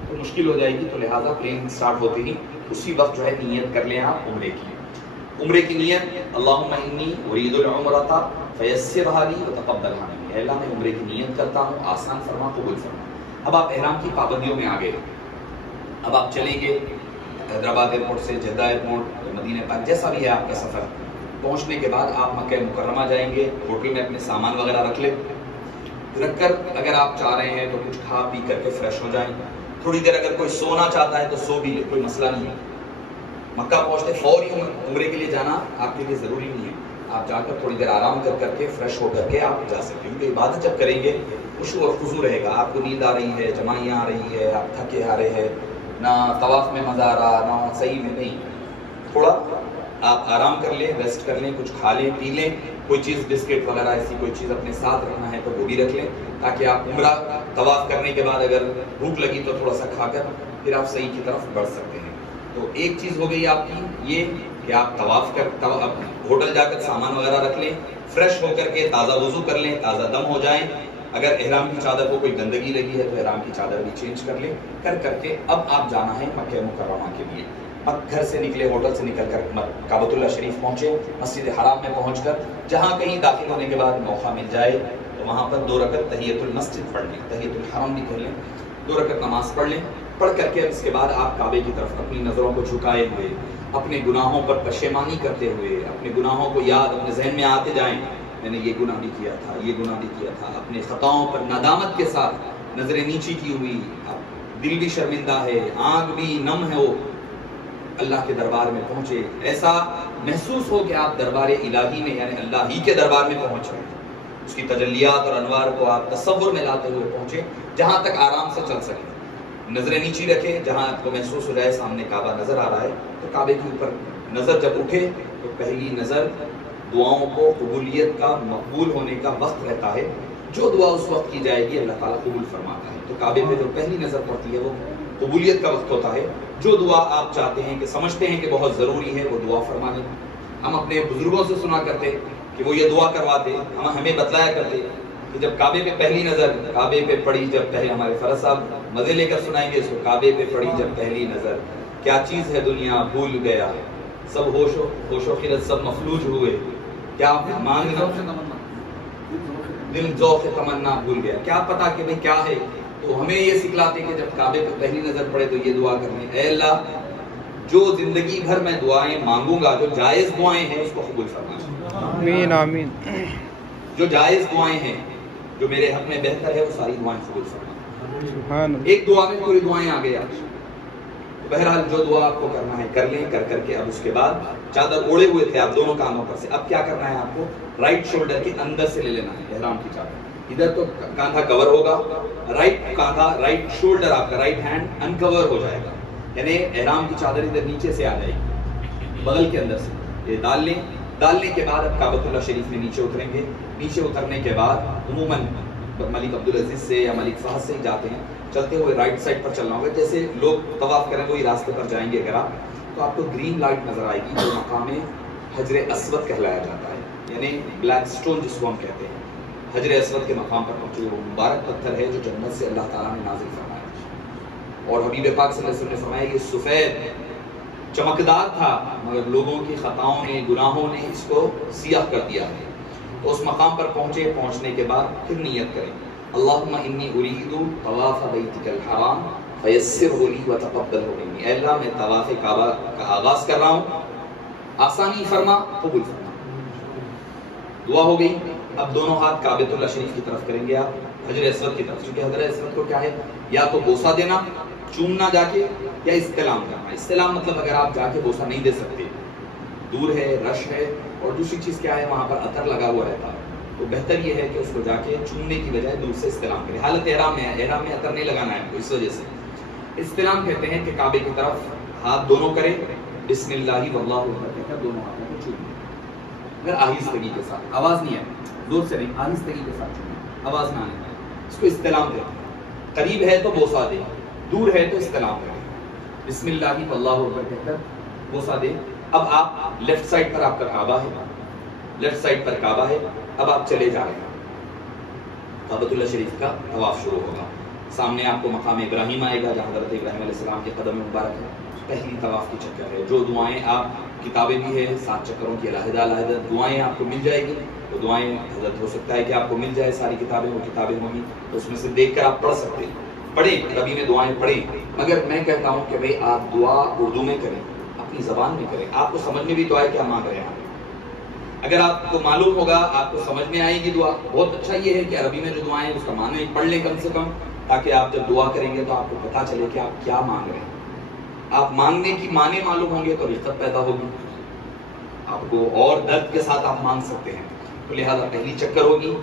تو مشکل ہو جائے گی، تو لہٰذا پلین سٹارٹ ہوتے ہی اسی وقت جو ہے نیت کر لیں آپ عمرے کی۔ عمرے کی نیت، اللہم انی ارید العمرۃ فیسرھا لی وتقبلھا منی، اے اللہ میں عمرے کی نیت کرتا ہوں، آسان فرما، قبول فرما۔ اب آپ احرام کی پابندیوں میں آ گئے، اب آپ چلیں گے حیدرآباد ایئرپورٹ سے جدہ ایئرپورٹ، مدینہ پاک، جیسا بھی ہے آپ کا سفر، پہنچنے کے بعد آپ مکہ مکرمہ جائیں گے، ہوٹل میں اپنے سامان وغیرہ رکھ لیں، رکھ کر اگر آپ چاہ رہے ہیں تو کچھ کھا پی کر کے فریش ہو جائیں، تھوڑی دیر اگر کوئی سونا چاہتا ہے تو سو بھی لے، کوئی مسئلہ نہیں ہے۔ مکہ پہنچتے فوری عمرے کے لیے جانا آپ کے لیے ضروری نہیں ہے، آپ جا کر تھوڑی دیر آرام کر کر کے فریش ہو کر کے آپ جا سکتے ہیں، کیونکہ عبادت جب کریں گے خشوع اور خضوع رہے گا، آپ کو نیند آ رہی ہے، جمائیاں آ رہی ہے، آپ تھکے آ رہے ہیں، نہ طواف میں مزہ آ رہا، نہ صحیح میں، نہیں، تھوڑا آپ آرام کر لیں، ریسٹ کر لیں، کچھ کھا لیں پی لیں، کوئی چیز بسکٹ وغیرہ ایسی کوئی چیز اپنے ساتھ رکھنا ہے تو وہ بھی رکھ لیں، تاکہ آپ عمرہ طواف کرنے کے بعد اگر بھوک لگی تو تھوڑا سا کھا کر پھر آپ صحیح کی طرف بڑھ سکتے ہیں۔ تو ایک چیز ہو گئی آپ کی یہ کہ آپ طواف کر ہوٹل جا کر سامان وغیرہ رکھ لیں، فریش ہو کر کے تازہ وضو کر لیں، تازہ دم ہو جائیں، اگر احرام کی چادر کو کوئی گندگی لگی ہے تو احرام کی چادر بھی چینج کر لیں. کر کے اب آپ جانا ہے مکہ مکرمہ کے لیے. گھر سے نکلے, ہوٹل سے نکل کر کعبۃ اللہ شریف پہنچے, مسجد حرام میں پہنچ کر جہاں کہیں داخل ہونے کے بعد موقع مل جائے تو وہاں پر 2 رکعت تحیۃ المسجد پڑھ لیں, تحیۃ الحرم بھی کر لیں, 2 رکعت نماز پڑھ لیں. پڑھ کر کے اس کے بعد آپ کعبے کی طرف اپنی نظروں کو جھکائے ہوئے, اپنے گناہوں پر پشیمانی کرتے ہوئے, اپنے گناہوں کو یاد اپنے ذہن میں آتے جائیں, میں نے یہ گناہ بھی کیا تھا, یہ گناہ بھی کیا تھا, اپنے خطاؤں پر ندامت کے ساتھ نظریں نیچی کی ہوئی, دل بھی شرمندہ ہے, آنکھ بھی نم ہے, وہ اللہ کے دربار میں پہنچے. ایسا محسوس ہو کہ آپ دربار الہی میں یعنی اللہ ہی کے دربار میں پہنچ رہے ہیں. اس کی تجلیات اور انوار کو آپ تصور میں لاتے ہوئے پہنچے جہاں تک آرام سے چل سکیں. نظریں نیچی رکھے, جہاں آپ کو محسوس ہو جائے سامنے کعبہ نظر آ رہا ہے تو کعبے کے اوپر نظر جب اٹھے تو پہلی نظر دعاؤں کو قبولیت کا, مقبول ہونے کا وقت رہتا ہے. جو دعا اس وقت کی جائے گی اللہ تعالیٰ قبول فرماتا ہے. تو کعبے میں جو پہلی نظر پڑتی ہے وہ قبولیت کا وقت ہوتا ہے. جو دعا آپ چاہتے ہیں کہ سمجھتے ہیں کہ بہت ضروری ہے وہ دعا فرما لیں. ہم اپنے بزرگوں سے سنا کرتے کہ وہ یہ دعا کرواتے, ہمیں بتلایا کرتے کہ جب کعبے پہ پہلی نظر کعبے پہ پڑی, جب پہلے ہمارے فرض صاحب مزے لے کر سنائیں گے اس کو, کعبے پہ پڑی جب پہلی نظر, کیا چیز ہے دنیا بھول گیا, سب ہوش و خیرت سب مفلوج ہوئے, کیا مانگنا دل ذوق تمنا بھول گیا, کیا پتا کہ بھئی کیا ہے. تو ہمیں یہ سکھلاتے کہ جب کعبے پہ پہلی نظر پڑے تو یہ دعا کرنی, اے اللہ جو زندگی بھر میں دعائیں مانگوں گا, جو جائز دعائیں ہیں اس کو قبول فرما. آمین آمین. جو جائز دعائیں ہیں جو میرے حق میں بہتر ہے وہ ساری دعائیں قبول فرما. ایک دعا میں پوری دعائیں آ گئی. بہرحال جو دعا آپ کو کرنا ہے کر لیں. کر کے اب اس کے بعد چادر اوڑے ہوئے تھے آپ دونوں کانوں پر سے, اب کیا کرنا ہے آپ کو, رائٹ شولڈر کے اندر سے لے لینا ہے احرام کی چادر. ادھر تو کاندھا کور ہوگا, رائٹ کاندھا, رائٹ شولڈر آپ کا, رائٹ ہینڈ انکور ہو جائے گا, یعنی احرام کی چادر ادھر نیچے سے آ جائے گی بغل کے اندر سے. یہ ڈال لیں. ڈالنے کے بعد اب کعبۃ اللہ شریف میں نیچے اتریں گے. نیچے اترنے کے بعد عموماً ملک عبدالعزیز سے یا ملک فہد سے ہی جاتے ہیں, چلتے ہوئے رائٹ سائڈ پر چلنا ہوگا. جیسے لوگ طواف کریں وہی راستے پر جائیں گے اگر آپ, تو آپ کو گرین لائٹ نظر آئے گی جو مقام حجر اسود کہلایا جاتا ہے, یعنی بلیک سٹون جس کو ہم کہتے ہیں. حجر اسود کے مقام پر پہنچے, وہ مبارک پتھر ہے جو جنت سے اللہ تعالیٰ نے نازل فرمایا. اور حبیب پاک صلی اللہ علیہ وسلم نے فرمایا یہ سفید چمکدار تھا مگر لوگوں کی خطاؤں نے, گناہوں نے اس کو سیاہ کر دیا ہے. تو اس مقام پر پہنچے, پہنچنے کے بعد پھر نیت کریں, اللہم انی ارید طواف بیتک الحرام فیسرہ لی وتقبلہ منی. اے اللہ میں طواف کعبہ کا آغاز کر رہا ہوں, آسانی فرما, قبول فرما. دعا ہو گئی. اب دونوں ہاتھ کعبۃ اللہ شریف کی طرف کریں گے آپ, حجر اسود کی طرف. چونکہ حجر اسود کو کیا ہے, یا تو بوسہ دینا, چومنا جا کے, یا استلام کرنا. استلام مطلب اگر آپ جا کے بوسہ نہیں دے سکتے, دور ہے, رش ہے, اور دوسری چیز کیا ہے وہاں پر عطر لگا ہوا رہتا ہے, تو بہتر یہ ہے کہ اس کو جا کے چومنے کی بجائے دور سے استلام کریں. حالت احرام میں ہے, احرام میں عطر نہیں لگانا ہے, اس وجہ سے استلام کہتے ہیں کہ کعبے کی طرف ہاتھ دونوں کریں, بسم اللہ واللہ اکبر کہہ کر دونوں ہاتھوں کو چومیں. اگر آہستگی کے ساتھ, آواز نہیں ہے, زور سے نہیں, آہستگی کے ساتھ چومیں, آواز نہ آنے. اس کو استلام کہتے ہیں. قریب ہے تو بوسہ دیں, دور ہے تو استلام کریں. بسم اللہ واللہ اکبر کہہ کر بوسہ دیں. اب آپ لیفٹ سائڈ پر آپ کا کعبہ ہے, لیفٹ سائڈ پر کعبہ ہے. اب آپ چلے جا رہے ہیں, کعبۃ اللہ شریف کا طواف شروع ہوگا. سامنے آپ کو مقام ابراہیم آئے گا جہاں حضرت ابراہیم علیہ السلام کے قدم مبارک ہے. پہلی طواف کی چکر ہے. جو دعائیں آپ, کتابیں بھی ہیں 7 چکروں کی علیحدہ علیحدہ دعائیں آپ کو مل جائے گی. وہ دعائیں حضرت ہو سکتا ہے کہ آپ کو مل جائے ساری کتابیں, وہ کتابیں ہوں گی تو اس میں سے دیکھ کر آپ پڑھ سکتے ہیں. پڑھیں, عربی میں دعائیں پڑھیں, مگر میں کہتا ہوں کہ بھئی آپ دعا اردو میں کریں, اپنی زبان میں کریں. آپ کو سمجھ میں بھی تو آئے کیا مانگ رہے ہیں. اگر آپ کو معلوم ہوگا, آپ کو سمجھ میں آئے گی دعا, بہت اچھا یہ ہے کہ عربی میں جو دعائیں ہیں اس کا معنی پڑھ لیں کم سے کم, تاکہ آپ جب دعا کریں گے تو آپ کو پتہ چلے کہ آپ کیا مانگ رہے ہیں. آپ مانگنے کی معنی معلوم ہوں گے تو رغبت پیدا ہوگی, آپ کو اور درد کے ساتھ آپ مانگ سکتے ہیں. تو لہٰذا پہلی چکر ہوگی.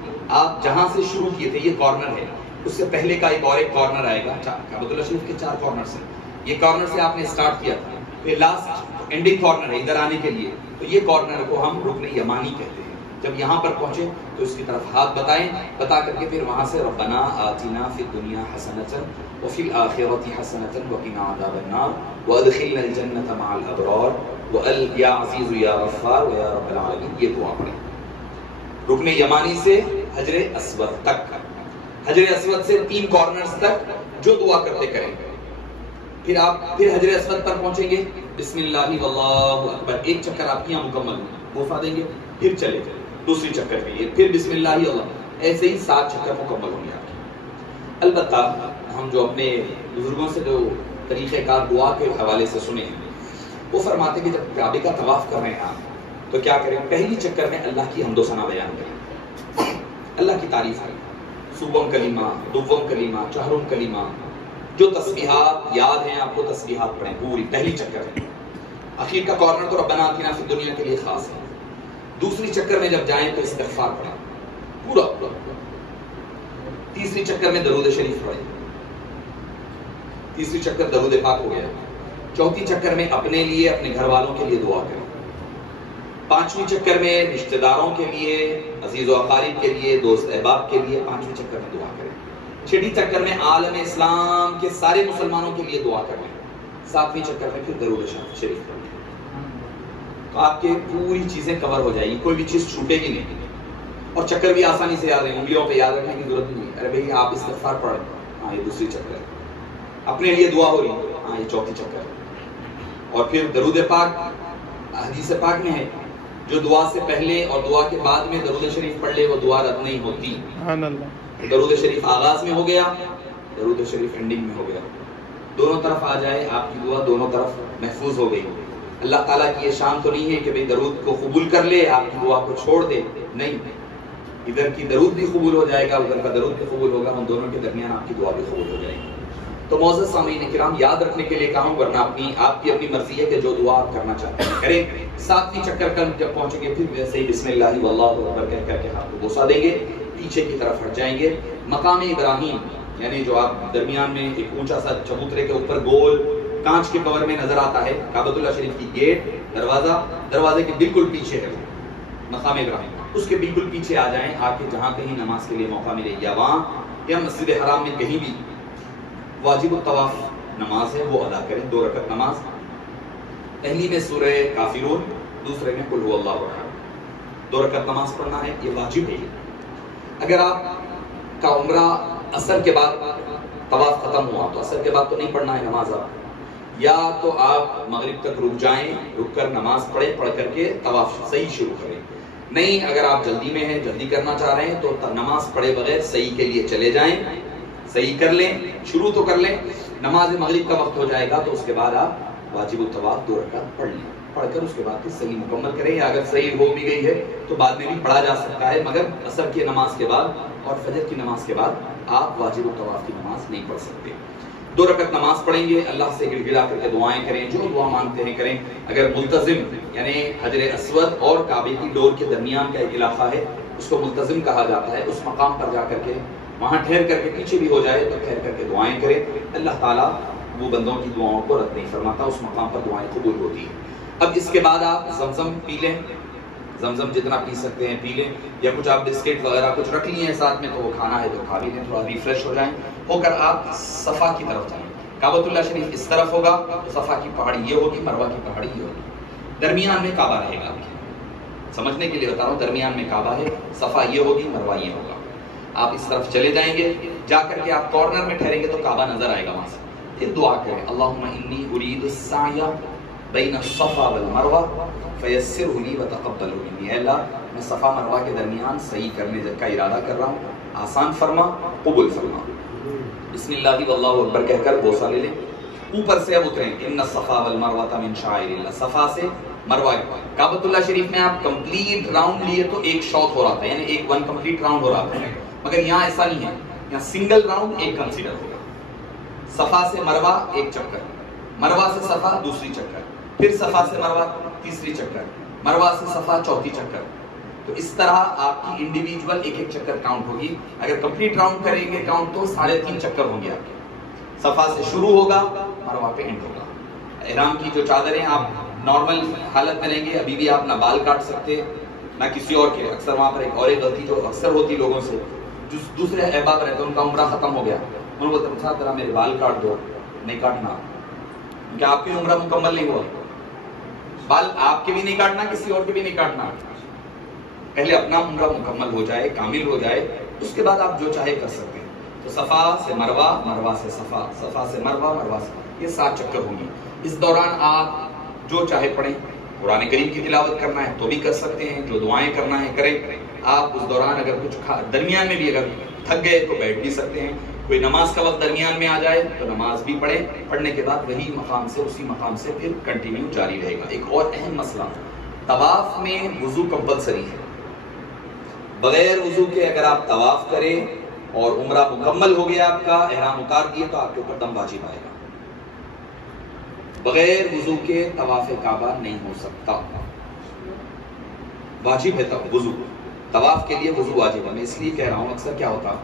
آپ جہاں سے شروع کیے تھے, یہ کارنر ہے, اس سے پہلے کا ایک کارنر آئے گا. کعبۃ اللہ شریف کے 4 کارنر ہیں. یہ کارنر سے آپ نے اسٹارٹ کیا تھا, پھر لاسٹ اینڈنگ کارنر ہے ادھر آنے کے لیے, تو یہ کارنر کو ہم رکن یمانی کہتے ہیں. جب یہاں پر پہنچے تو اس کی طرف ہاتھ بتائیں, بتا کر کے پھر وہاں سے ربنا آتنا فی الدنیا حسنۃ وفی الآخرۃ حسنۃ وقنا عذاب النار وادخلنا الجنۃ مع الابرار یا عزیز یا غفار یا رب العالمین. یہ دعا پڑھیں رکن یمانی سے حجر اسود تک. حجر اسود سے 3 کارنرز تک جو دعا کرتے کریں. پھر حجر اسود پر پہنچیں گے, بسم اللہ واللہ اکبر, ایک چکر آپ کی یہاں مکمل گھما دیں گے, پھر چلے دوسری چکر کے لیے, پھر بسم اللہ اللہ, ایسے ہی 7 چکر مکمل ہوں گے آپ کے. البتہ ہم جو اپنے بزرگوں سے جو طریقہ کار دعا کے حوالے سے سنے ہیں, وہ فرماتے کہ جب کعبے کا طواف کر رہے ہیں آپ تو کیا کریں, پہلی چکر میں اللہ کی حمد و ثنا بیان کریں, اللہ کی تعریف کریں, صوبم کلمہ, دوم کلمہ, چہرم کلمہ, جو تسبیحات یاد ہیں آپ کو تسبیحات پڑھیں پوری پہلی چکر میں. اخیر کا کارنر تو ربنا آتنا فی الدنیا کے لیے خاص ہے. دوسری چکر میں جب جائیں تو استغفار پڑھیں پورا. تیسری چکر میں درود شریف پڑھیں, تیسری چکر درود پاک ہو گیا. چوتھی چکر میں اپنے لیے اپنے گھر والوں کے لیے دعا کریں. پانچویں چکر میں رشتہ داروں کے لیے, عزیز و اقارب کے لیے, دوست احباب کے لیے پانچویں چکر میں دعا کریں. چھٹی چکر میں عالم اسلام کے سارے مسلمانوں کے لیے دعا کریں. ساتویں چکر میں پھر درود شریف پڑھیں. تو آپ کے پوری چیزیں کور ہو جائیں گی, کوئی بھی چیز چھوٹے گی نہیں. اور چکر بھی آسانی سے یاد ہے, انگلیوں پہ یاد رکھنے کی ضرورت نہیں. ارے بھائی آپ استغفار پڑھیں, ہاں یہ دوسری چکر ہے. اپنے لیے دعا ہو رہی, ہاں یہ چوتھی چکر ہے. اور پھر درود پاک حدیث پاک میں ہے, جو دعا سے پہلے اور دعا کے بعد میں درود شریف پڑھ لے وہ دعا رد نہیں ہوتی. درود شریف آغاز میں ہو گیا, درود شریف اینڈنگ میں ہو گیا, دونوں طرف آ جائے آپ کی دعا دونوں طرف محفوظ ہو گئی. اللہ تعالیٰ کی یہ شان تو نہیں ہے کہ بھئی درود کو قبول کر لے, آپ کی دعا کو چھوڑ دے, نہیں. ادھر کی درود بھی قبول ہو جائے گا, ادھر کا درود بھی قبول ہوگا, ان دونوں کے درمیان آپ کی دعا بھی قبول ہو جائے گی. تو معزز سامعین کرام, یاد رکھنے کے لیے کہا ہوں, ورنہ آپ کی اپنی مرضی ہے کہ جو دعا آپ کرنا چاہتے ہیں کریں. ساتویں چکر کل جب پہنچیں گے پھر ویسے ہی بسم اللہ واللہ اکبر کہہ کر کے ہاتھ کو بوسا دیں گے, پیچھے کی طرف ہٹ جائیں گے. مقام ابراہیم یعنی جو آپ درمیان میں ایک اونچا سا چبوترے کے اوپر گول کانچ کے کور میں نظر آتا ہے, کعبۃ اللہ شریف کی گیٹ, دروازہ, دروازے کے بالکل پیچھے ہے مقام ابراہیم. اس کے بالکل پیچھے آ جائیں, آ کے جہاں کہیں نماز کے لیے موقع ملے, یا وہاں یا مسجد حرام میں کہیں بھی واجب الطواف نماز ہے وہ ادا کریں. 2 رکعت نماز, پہلی میں سورہ کافرون, دوسرے میں قل هو اللہ احد. 2 رکعت نماز پڑھنا ہے, یہ واجب ہے. اگر آپ کا عمرہ عصر کے بعد طواف ختم ہوا تو عصر کے بعد تو نہیں پڑھنا ہے نماز آپ, یا تو آپ مغرب تک رک جائیں, رک کر نماز پڑھیں, پڑھ کر کے طواف صحیح شروع کریں. نہیں, اگر آپ جلدی میں ہیں, جلدی کرنا چاہ رہے ہیں تو نماز پڑھے بغیر صحیح کے لیے چلے جائیں, صحیح کر لیں, شروع تو کر لیں. نماز مغرب کا وقت ہو جائے گا تو اس کے بعد آپ واجب الطواف 2 رکعت پڑھ لیں, پڑھ کر اس کے بعد پھر صحیح مکمل کریں. یا اگر صحیح ہو بھی گئی ہے تو بعد میں بھی پڑھا جا سکتا ہے, مگر عصر کی نماز کے بعد اور فجر کی نماز کے بعد آپ واجب الطواف کی نماز نہیں پڑھ سکتے. 2 رکعت نماز پڑھیں گے, اللہ سے گڑ گڑا کر کے دعائیں کریں, جو دعا مانگتے ہیں کریں. اگر ملتزم یعنی حجر اسود اور کعبے کی ڈور کے درمیان کا ایک علاقہ ہے, اس کو ملتزم کہا جاتا ہے, اس مقام پر جا کر کے وہاں ٹھہر کر کے پیچھے بھی ہو جائے تو ٹھہر کر کے دعائیں کریں. اللہ تعالیٰ وہ بندوں کی دعاؤں کو رد نہیں فرماتا, اس مقام پر دعائیں قبول ہوتی ہیں. اب اس کے بعد آپ زمزم پی لیں, زمزم جتنا پی سکتے ہیں پی لیں, یا کچھ آپ بسکٹ وغیرہ کچھ رکھ لیے ہیں ساتھ میں تو وہ کھانا ہے تو کھا بھی لیں, تھوڑا ریفریش ہو جائیں. ہو کر آپ صفا کی طرف جائیں. کعبۃ اللہ شریف اس طرف ہوگا تو صفا کی پہاڑی یہ ہوگی, مروہ کی پہاڑی یہ ہوگی, درمیان میں کعبہ رہے گا. سمجھنے کے لیے بتا رہا ہوں, درمیان میں کعبہ ہے, صفا یہ ہوگی, مروہ یہ ہوگا. آپ اس طرف چلے جائیں گے, جا کر کے آپ کارنر میں ٹھہریں گے تو کعبہ نظر آئے گا وہاں سے. پھر دعا کریں, اللہم انی ارید السعی بین الصفا والمروہ فیسرہ لی وتقبلہ منی. اے اللہ, میں صفا مروہ کے درمیان صحیح کرنے کا ارادہ کر رہا ہوں, آسان فرما, قبول فرما. بسم اللہ واللہ اکبر کہہ کر بوسا لے لیں. اوپر سے اب اتریں, ان الصفا والمروہ من شعائر اللہ. صفا سے مروہ, کعبۃ اللہ شریف میں آپ کمپلیٹ راؤنڈ لیے تو ایک شوط ہو رہا تھا, یعنی ایک 1 کمپلیٹ راؤنڈ ہو رہا تھا, مگر یہاں ایسا نہیں ہے, یہاں سنگل راؤنڈ ایک کنسیڈر ہوگا. صفا سے مروہ ایک چکر, مروہ سے صفا دوسری چکر, پھر صفا سے مروہ تیسری چکر, مروہ سے صفا چوتھی چکر. تو اس طرح آپ کی انڈیویجول ایک ایک چکر کاؤنٹ ہوگی. اگر کمپلیٹ راؤنڈ کریں گے کاؤنٹ تو 3.5 چکر ہوں گے آپ کے. صفا سے شروع ہوگا, مروہ پہ اینڈ ہوگا. احرام کی جو چادریں آپ نارمل حالت میں لیں گے, ابھی بھی آپ نہ بال کاٹ سکتے نہ کسی اور کے. اکثر وہاں پر ایک اور ایک غلطی جو اکثر ہوتی لوگوں سے, جو دوسرے احباب رہتے ہیں ان کا عمرہ ختم ہو گیا, انہوں نے بولتے ہیں ذرا میرے بال کاٹ دو. نہیں کاٹنا, کیونکہ آپ کی عمرہ مکمل نہیں ہوا. بال آپ کے بھی نہیں کاٹنا, کسی اور کے بھی نہیں کاٹنا. پہلے اپنا عمرہ مکمل ہو جائے, کامل ہو جائے, اس کے بعد آپ جو چاہے کر سکتے ہیں. تو صفا سے مروہ، مروہ سے صفا، صفا سے مروہ، مروہ سے، یہ 7 چکر ہوں گے۔ اس دوران آپ جو چاہے پڑھیں، قرآن کریم کی تلاوت کرنا ہے تو بھی کر سکتے ہیں، جو دعائیں کرنا ہے کریں۔ آپ اس دوران اگر کچھ درمیان میں بھی اگر تھک گئے تو بیٹھ بھی سکتے ہیں، کوئی نماز کا وقت درمیان میں آ جائے تو نماز بھی پڑھیں، پڑھنے کے بعد وہی مقام سے اسی مقام سے پھر کنٹینیو جاری رہے گا۔ ایک اور اہم مسئلہ، طواف میں وضو کمپلسری ہے، بغیر وضو کے اگر آپ طواف کریں اور عمرہ مکمل ہو گیا آپ کا، احرام اتار دیے تو آپ کے اوپر دم واجب آئے گا۔ بغیر وضو کے طواف کعبہ نہیں ہو سکتا، واجب ہے تب وضو، طواف کے لیے وضو واجب ہے۔ میں اس لیے کہہ رہا ہوں، اکثر کیا ہوتا،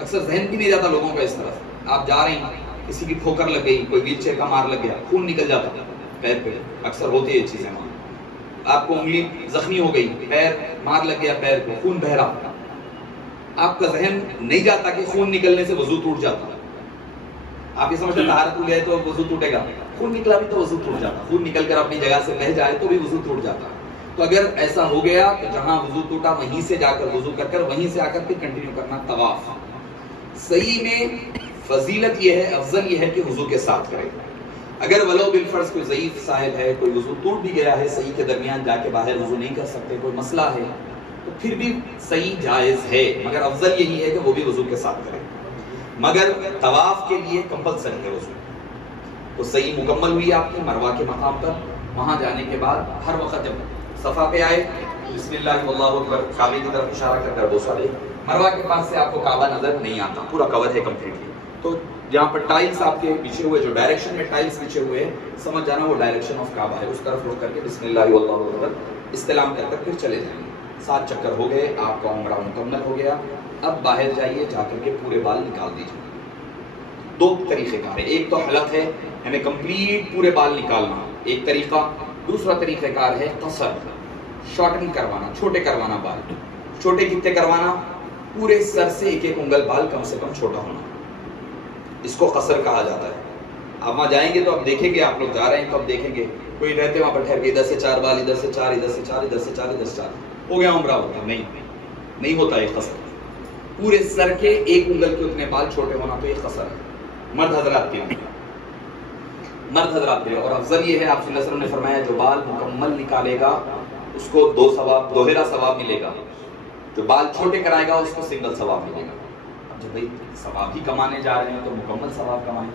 اکثر ذہن بھی نہیں جاتا لوگوں کا اس طرف، آپ جا رہے ہیں، کسی کی ٹھوکر لگ گئی، کوئی ویل چیئر کا مار لگ گیا، خون نکل جاتا پیر پہ، اکثر ہوتی ہے یہ چیزیں وہاں، آپ کو انگلی زخمی ہو گئی، پیر مار لگ گیا پیر کو، خون بہ رہا، آپ کا ذہن نہیں جاتا کہ خون نکلنے سے وضو ٹوٹ جاتا، آپ یہ سمجھتے طہارت ہو گئے تو وضو ٹوٹے گا، خون نکلا بھی تو وضو ٹوٹ جاتا، خون نکل کر اپنی جگہ سے بہ جائے تو بھی وضو ٹوٹ جاتا۔ تو اگر ایسا ہو گیا تو جہاں وضو ٹوٹا وہیں سے جا کر وضو کر وہیں سے آ کر پھر کنٹینیو کرنا طواف۔ صحیح میں فضیلت یہ ہے، افضل یہ ہے کہ وضو کے ساتھ کرے۔ اگر ولو بالفرض کوئی ضعیف صاحب ہے، کوئی وضو ٹوٹ بھی گیا ہے، صحیح کے درمیان جا کے باہر وضو نہیں کر سکتے، کوئی مسئلہ ہے، تو پھر بھی صحیح جائز ہے، مگر افضل یہی ہے کہ وہ بھی وضو کے ساتھ کرے۔ مگر طواف کے لیے کمپلسری ہے وضو۔ تو صحیح مکمل ہوئی آپ کی مروہ کے مقام پر، وہاں جانے کے بعد ہر وقت جب صفا پہ آئے بسم اللہ واللہ اکبر، کعبے کی طرف اشارہ کر کر بوسہ لے۔ مروہ کے پاس سے آپ کو کعبہ نظر نہیں آتا، پورا کور ہے کمپلیٹلی، تو جہاں پر ٹائلز آپ کے بچھے ہوئے، جو ڈائریکشن میں ٹائلز بچھے ہوئے، سمجھ جانا وہ ڈائریکشن آف کعبہ ہے، اس طرف رخ کر کے بسم اللہ واللہ اکبر استلام کر کر پھر چلے جائیں گے۔ 7 چکر ہو گئے، آپ کا عمرہ مکمل ہو گیا۔ اب باہر جائیے، جا کر کے پورے بال نکال دیجیے۔ 2 طریقے کار ہے، ایک تو حلق ہے، ہمیں کمپلیٹ پورے بال نکالنا ایک طریقہ، دوسرا طریقہ کار ہے قصر، شارٹن کروانا، چھوٹے کروانا بال۔ چھوٹے کتنے کروانا؟ پورے سر سے ایک ایک انگل بال کم سے کم چھوٹا ہونا، اس کو قصر کہا جاتا ہے۔ آپ وہاں جائیں گے تو اب دیکھیں گے، آپ لوگ جا رہے ہیں تو اب دیکھیں گے کوئی رہتے وہاں پر ٹھہر کے ادھر سے 4 بال، ادھر سے 4، ادھر سے 4، ادھر سے 4، ادھر سے 4، ہو گیا عمرہ ہو گیا، نہیں ہوتا یہ قصر۔ پورے سر کے ایک انگل کے اتنے بال چھوٹے ہونا تو یہ قصر ہے، مرد حضرات کے لیے، مرد حضرات کے لیے۔ اور افضل یہ ہے، آپ صلی اللہ علیہ وسلم نے فرمایا جو بال مکمل نکالے گا اس کو 2 ثواب، دوہرا ثواب ملے گا، جو بال چھوٹے کرائے گا اس کو سنگل ثواب ملے گا۔ اب جب بھائی ثواب ہی کمانے جا رہے ہیں تو مکمل ثواب کمائیں۔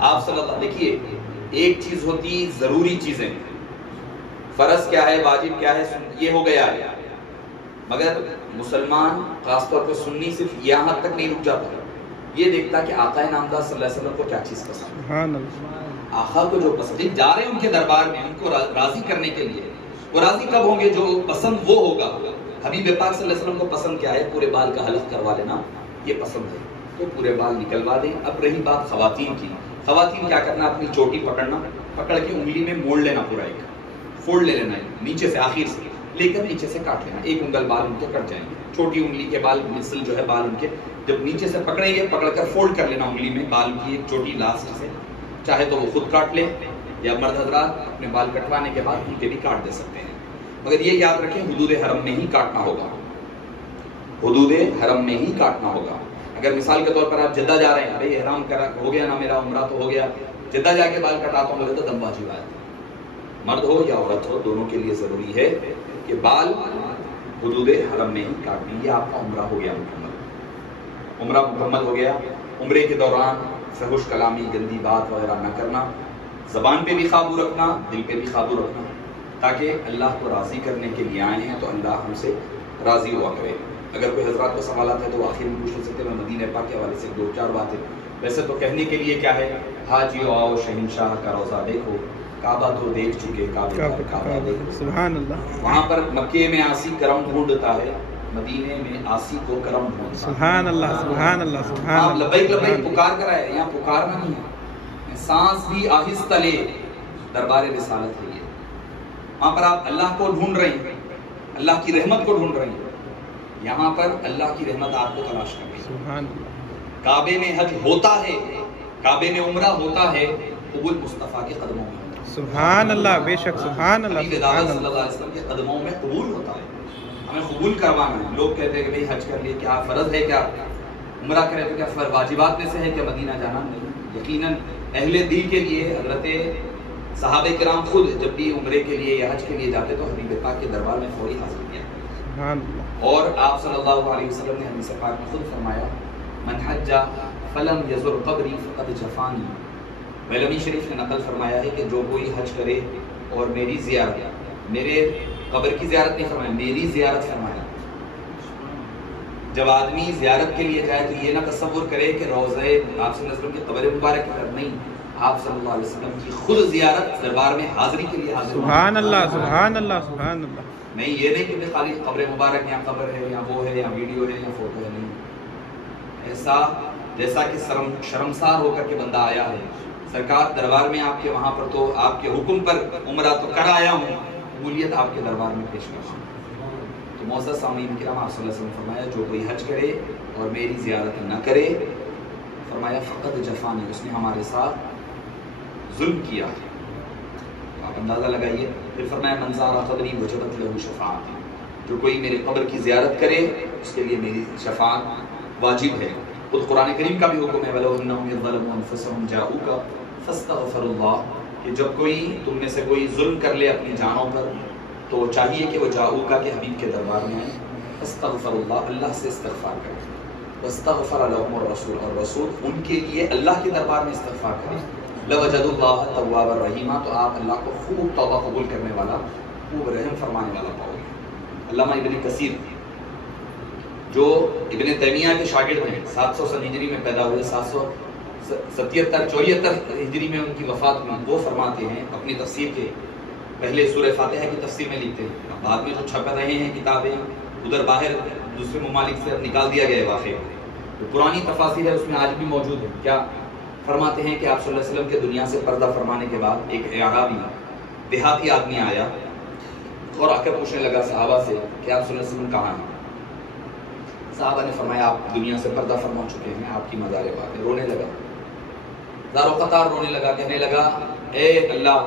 آپ صلی اللہ، دیکھیے ایک چیز ہوتی ضروری چیزیں، فرض کیا ہے، واجب کیا ہے، یہ ہو گیا ہے، مگر مسلمان خاص طور پہ سنی صرف یہاں تک نہیں رک جاتا، یہ دیکھتا کہ آقا نامدار صلی اللہ علیہ وسلم کو کیا چیز پسند ہے، آقا کو جو پسند، جا رہے ہیں ان کے دربار میں ان کو راضی کرنے کے لیے، وہ راضی کب ہوں گے؟ جو پسند وہ ہوگا۔ حبیب پاک صلی اللہ علیہ وسلم کو پسند کیا ہے؟ پورے بال کا حلق کروا لینا، یہ پسند ہے، تو پورے بال نکلوا دیں۔ اب رہی بات خواتین کی، خواتین کیا کرنا؟ اپنی چوٹی پکڑنا، پکڑ کے انگلی میں موڑ لینا، پورا ایک فولڈ لے لینا ہے، نیچے سے آخر سے لے کر نیچے سے کاٹ لینا، ایک انگل بال ان کے کٹ جائیں گے، چھوٹی انگلی کے بال مثل جو ہے بال ان کے جب نیچے سے پکڑیں گے، پکڑ کر فولڈ کر لینا انگلی میں بال کی ایک چوٹی لاسٹ سے، چاہے تو وہ خود کاٹ لے یا مرد حضرات اپنے بال کٹوانے کے بعد ان کے بھی کاٹ دے سکتے ہیں، مگر یہ یاد رکھیں حدود حرم میں ہی کاٹنا ہوگا، حدود حرم میں ہی کاٹنا ہوگا۔ اگر مثال کے طور پر آپ جدہ جا رہے ہیں، بھائی احرام ہو گیا نا، میرا عمرہ تو ہو گیا، جدہ جا کے بال کٹاتا ہوں بولے تو دم واجب آیا، مرد ہو یا عورت ہو دونوں کے لیے ضروری ہے کہ بال حدود حرم میں ہی کاٹنے، یہ آپ کا عمرہ ہو گیا مکمل، عمرہ مکمل ہو گیا۔ عمرے کے دوران فحش کلامی، گندی بات وغیرہ نہ کرنا، زبان پہ بھی قابو رکھنا، دل پہ بھی قابو رکھنا، تاکہ اللہ کو راضی کرنے کے لیے آئے ہیں تو اللہ ہم سے راضی ہوا کرے۔ اگر کوئی حضرات کو سوالات ہیں تو آخر میں پوچھ سکتے ہیں، میں مدینہ پاک کے حوالے سے 2-4 باتیں، ویسے تو کہنے کے لیے کیا ہے، حاجیو آؤ شہنشاہ کا روضہ دیکھو، کعبہ تو دیکھ چکے، کعبہ دیکھو، سبحان اللہ۔ وہاں پر مکے میں آسی کرم ڈھونڈتا ہے، مدینے میں آسی کو کرم ڈھونڈتا ہے، سبحان اللہ سبحان اللہ سبحان اللہ۔ آپ لبیک لبیک پکار کر آئے، یہاں پکارنا نہیں ہے، سانس بھی آہستہ لے، دربار رسالت ہے یہ، وہاں پر آپ اللہ کو ڈھونڈ رہے ہیں، اللہ کی رحمت کو ڈھونڈ رہے ہیں، یہاں پر اللہ کی رحمت آپ کو تلاش کر رہی ہے۔ کعبے میں حج ہوتا ہے، کعبے میں عمرہ ہوتا ہے، قبول مصطفیٰ کے قدموں میں، سبحان اللہ، بے شک سبحان اللہ، صلی اللہ علیہ وسلم کے قدموں میں قبول ہوتا ہے، ہمیں قبول کروانا ہے۔ لوگ کہتے ہیں کہ بھئی حج کر لیے، کیا فرض ہے کیا؟ عمرہ کرے تو کیا واجبات میں سے ہے کہ مدینہ جانا؟ نہیں، یقیناً اہل دل کے لیے حضرت صحابہ کرام خود جب بھی عمرے کے لیے یا حج کے لیے جاتے تو حبیب پاک کے دربار میں فوری حاضر کیا. اور آپ صلی اللہ علیہ وسلم نے حدیث پاک میں خود فرمایا من حج فلم یزر قبری فقد جفانی. بیلمی شریف نے نقل فرمایا ہے کہ جو کوئی حج کرے اور میری زیارت، میرے قبر کی زیارت نہیں فرمایا، میری زیارت فرمایا. جب آدمی زیارت کے لیے جائے تو یہ نہ تصور کرے کہ روضہ آپ صلی اللہ علیہ وسلم کی قبر مبارک کی طرف، نہیں، آپ صلی اللہ علیہ وسلم کی خود زیارت دربار میں حاضری کے لیے حاضر. سبحان اللہ سبحان اللہ سبحان اللہ. نہیں، یہ نہیں کہ خالی قبر مبارک یا قبر ہے یا وہ ہے یا ویڈیو ہے یا فوٹو ہے، نہیں. ایسا جیسا کہ شرمسار ہو کر کے بندہ آیا ہے، سرکار دربار میں آپ کے وہاں پر تو آپ کے حکم پر عمرہ تو کر آیا ہوں، قبولیت آپ کے دربار میں پیش کر. تو معزز سامعین کرام، آپ صلی اللہ علیہ وسلم فرمایا جو کوئی حج کرے اور میری زیارت نہ کرے، فرمایا فقط جفانی، اس نے ہمارے ساتھ ظلم کیا. آپ اندازہ لگائیے. پھر فرمایا من زار قبری وجبت له شفاعتی، جو کوئی میرے قبر کی زیارت کرے اس کے لیے میری شفاعت واجب ہے. خود قرآن کریم کا بھی حکم ہے وَلَوْ أَنَّهُمْ ظَلَمُوا أَنفُسَهُمْ جَاءُوكَ فَاسْتَغْفَرُوا اللَّهَ، کہ جب کوئی تم میں سے کوئی ظلم کر لے اپنی جانوں پر تو چاہیے کہ وہ جاؤکا کے حبیب کے دربار میں آئے، استغفر اللہ، اللہ سے استغفار کرے. واستغفر لهم الرسول، اور رسول ان کے لیے اللہ کے دربار میں استغفار کرے. لوجدوا اللہ توابا رحیما، تو آپ اللہ کو خوب توبہ قبول کرنے والا، خوب رحم فرمانے والا پاؤ گے. علامہ ابن کثیر جو ابن تیمیہ کے شاگرد ہیں، 700 ہجری میں پیدا ہوئے، 774 ہجری میں ان کی وفات ہوئی، وہ فرماتے ہیں اپنی تفسیر کے پہلے سورہ فاتحہ کی تفسیر میں لکھتے ہیں، بعد میں جو چھپ رہے ہیں کتابیں ادھر باہر دوسرے ممالک سے نکال دیا گیا واقعہ، جو پرانی تفاسیر ہے اس میں آج بھی موجود ہے. کیا فرماتے ہیں کہ آپ صلی اللہ علیہ وسلم کے دنیا سے پردہ فرمانے کے بعد ایک اعرابی دیہاتی آدمی آیا اور آ کر پوچھنے لگا صحابہ سے کہ آپ صلی اللہ علیہ وسلم کہاں ہیں؟ صحابہ نے فرمایا آپ دنیا سے پردہ فرما چکے ہیں، آپ کی مزار پاک ہے. رونے لگا، زار و قطار رونے لگا، کہنے لگا اے اللہ،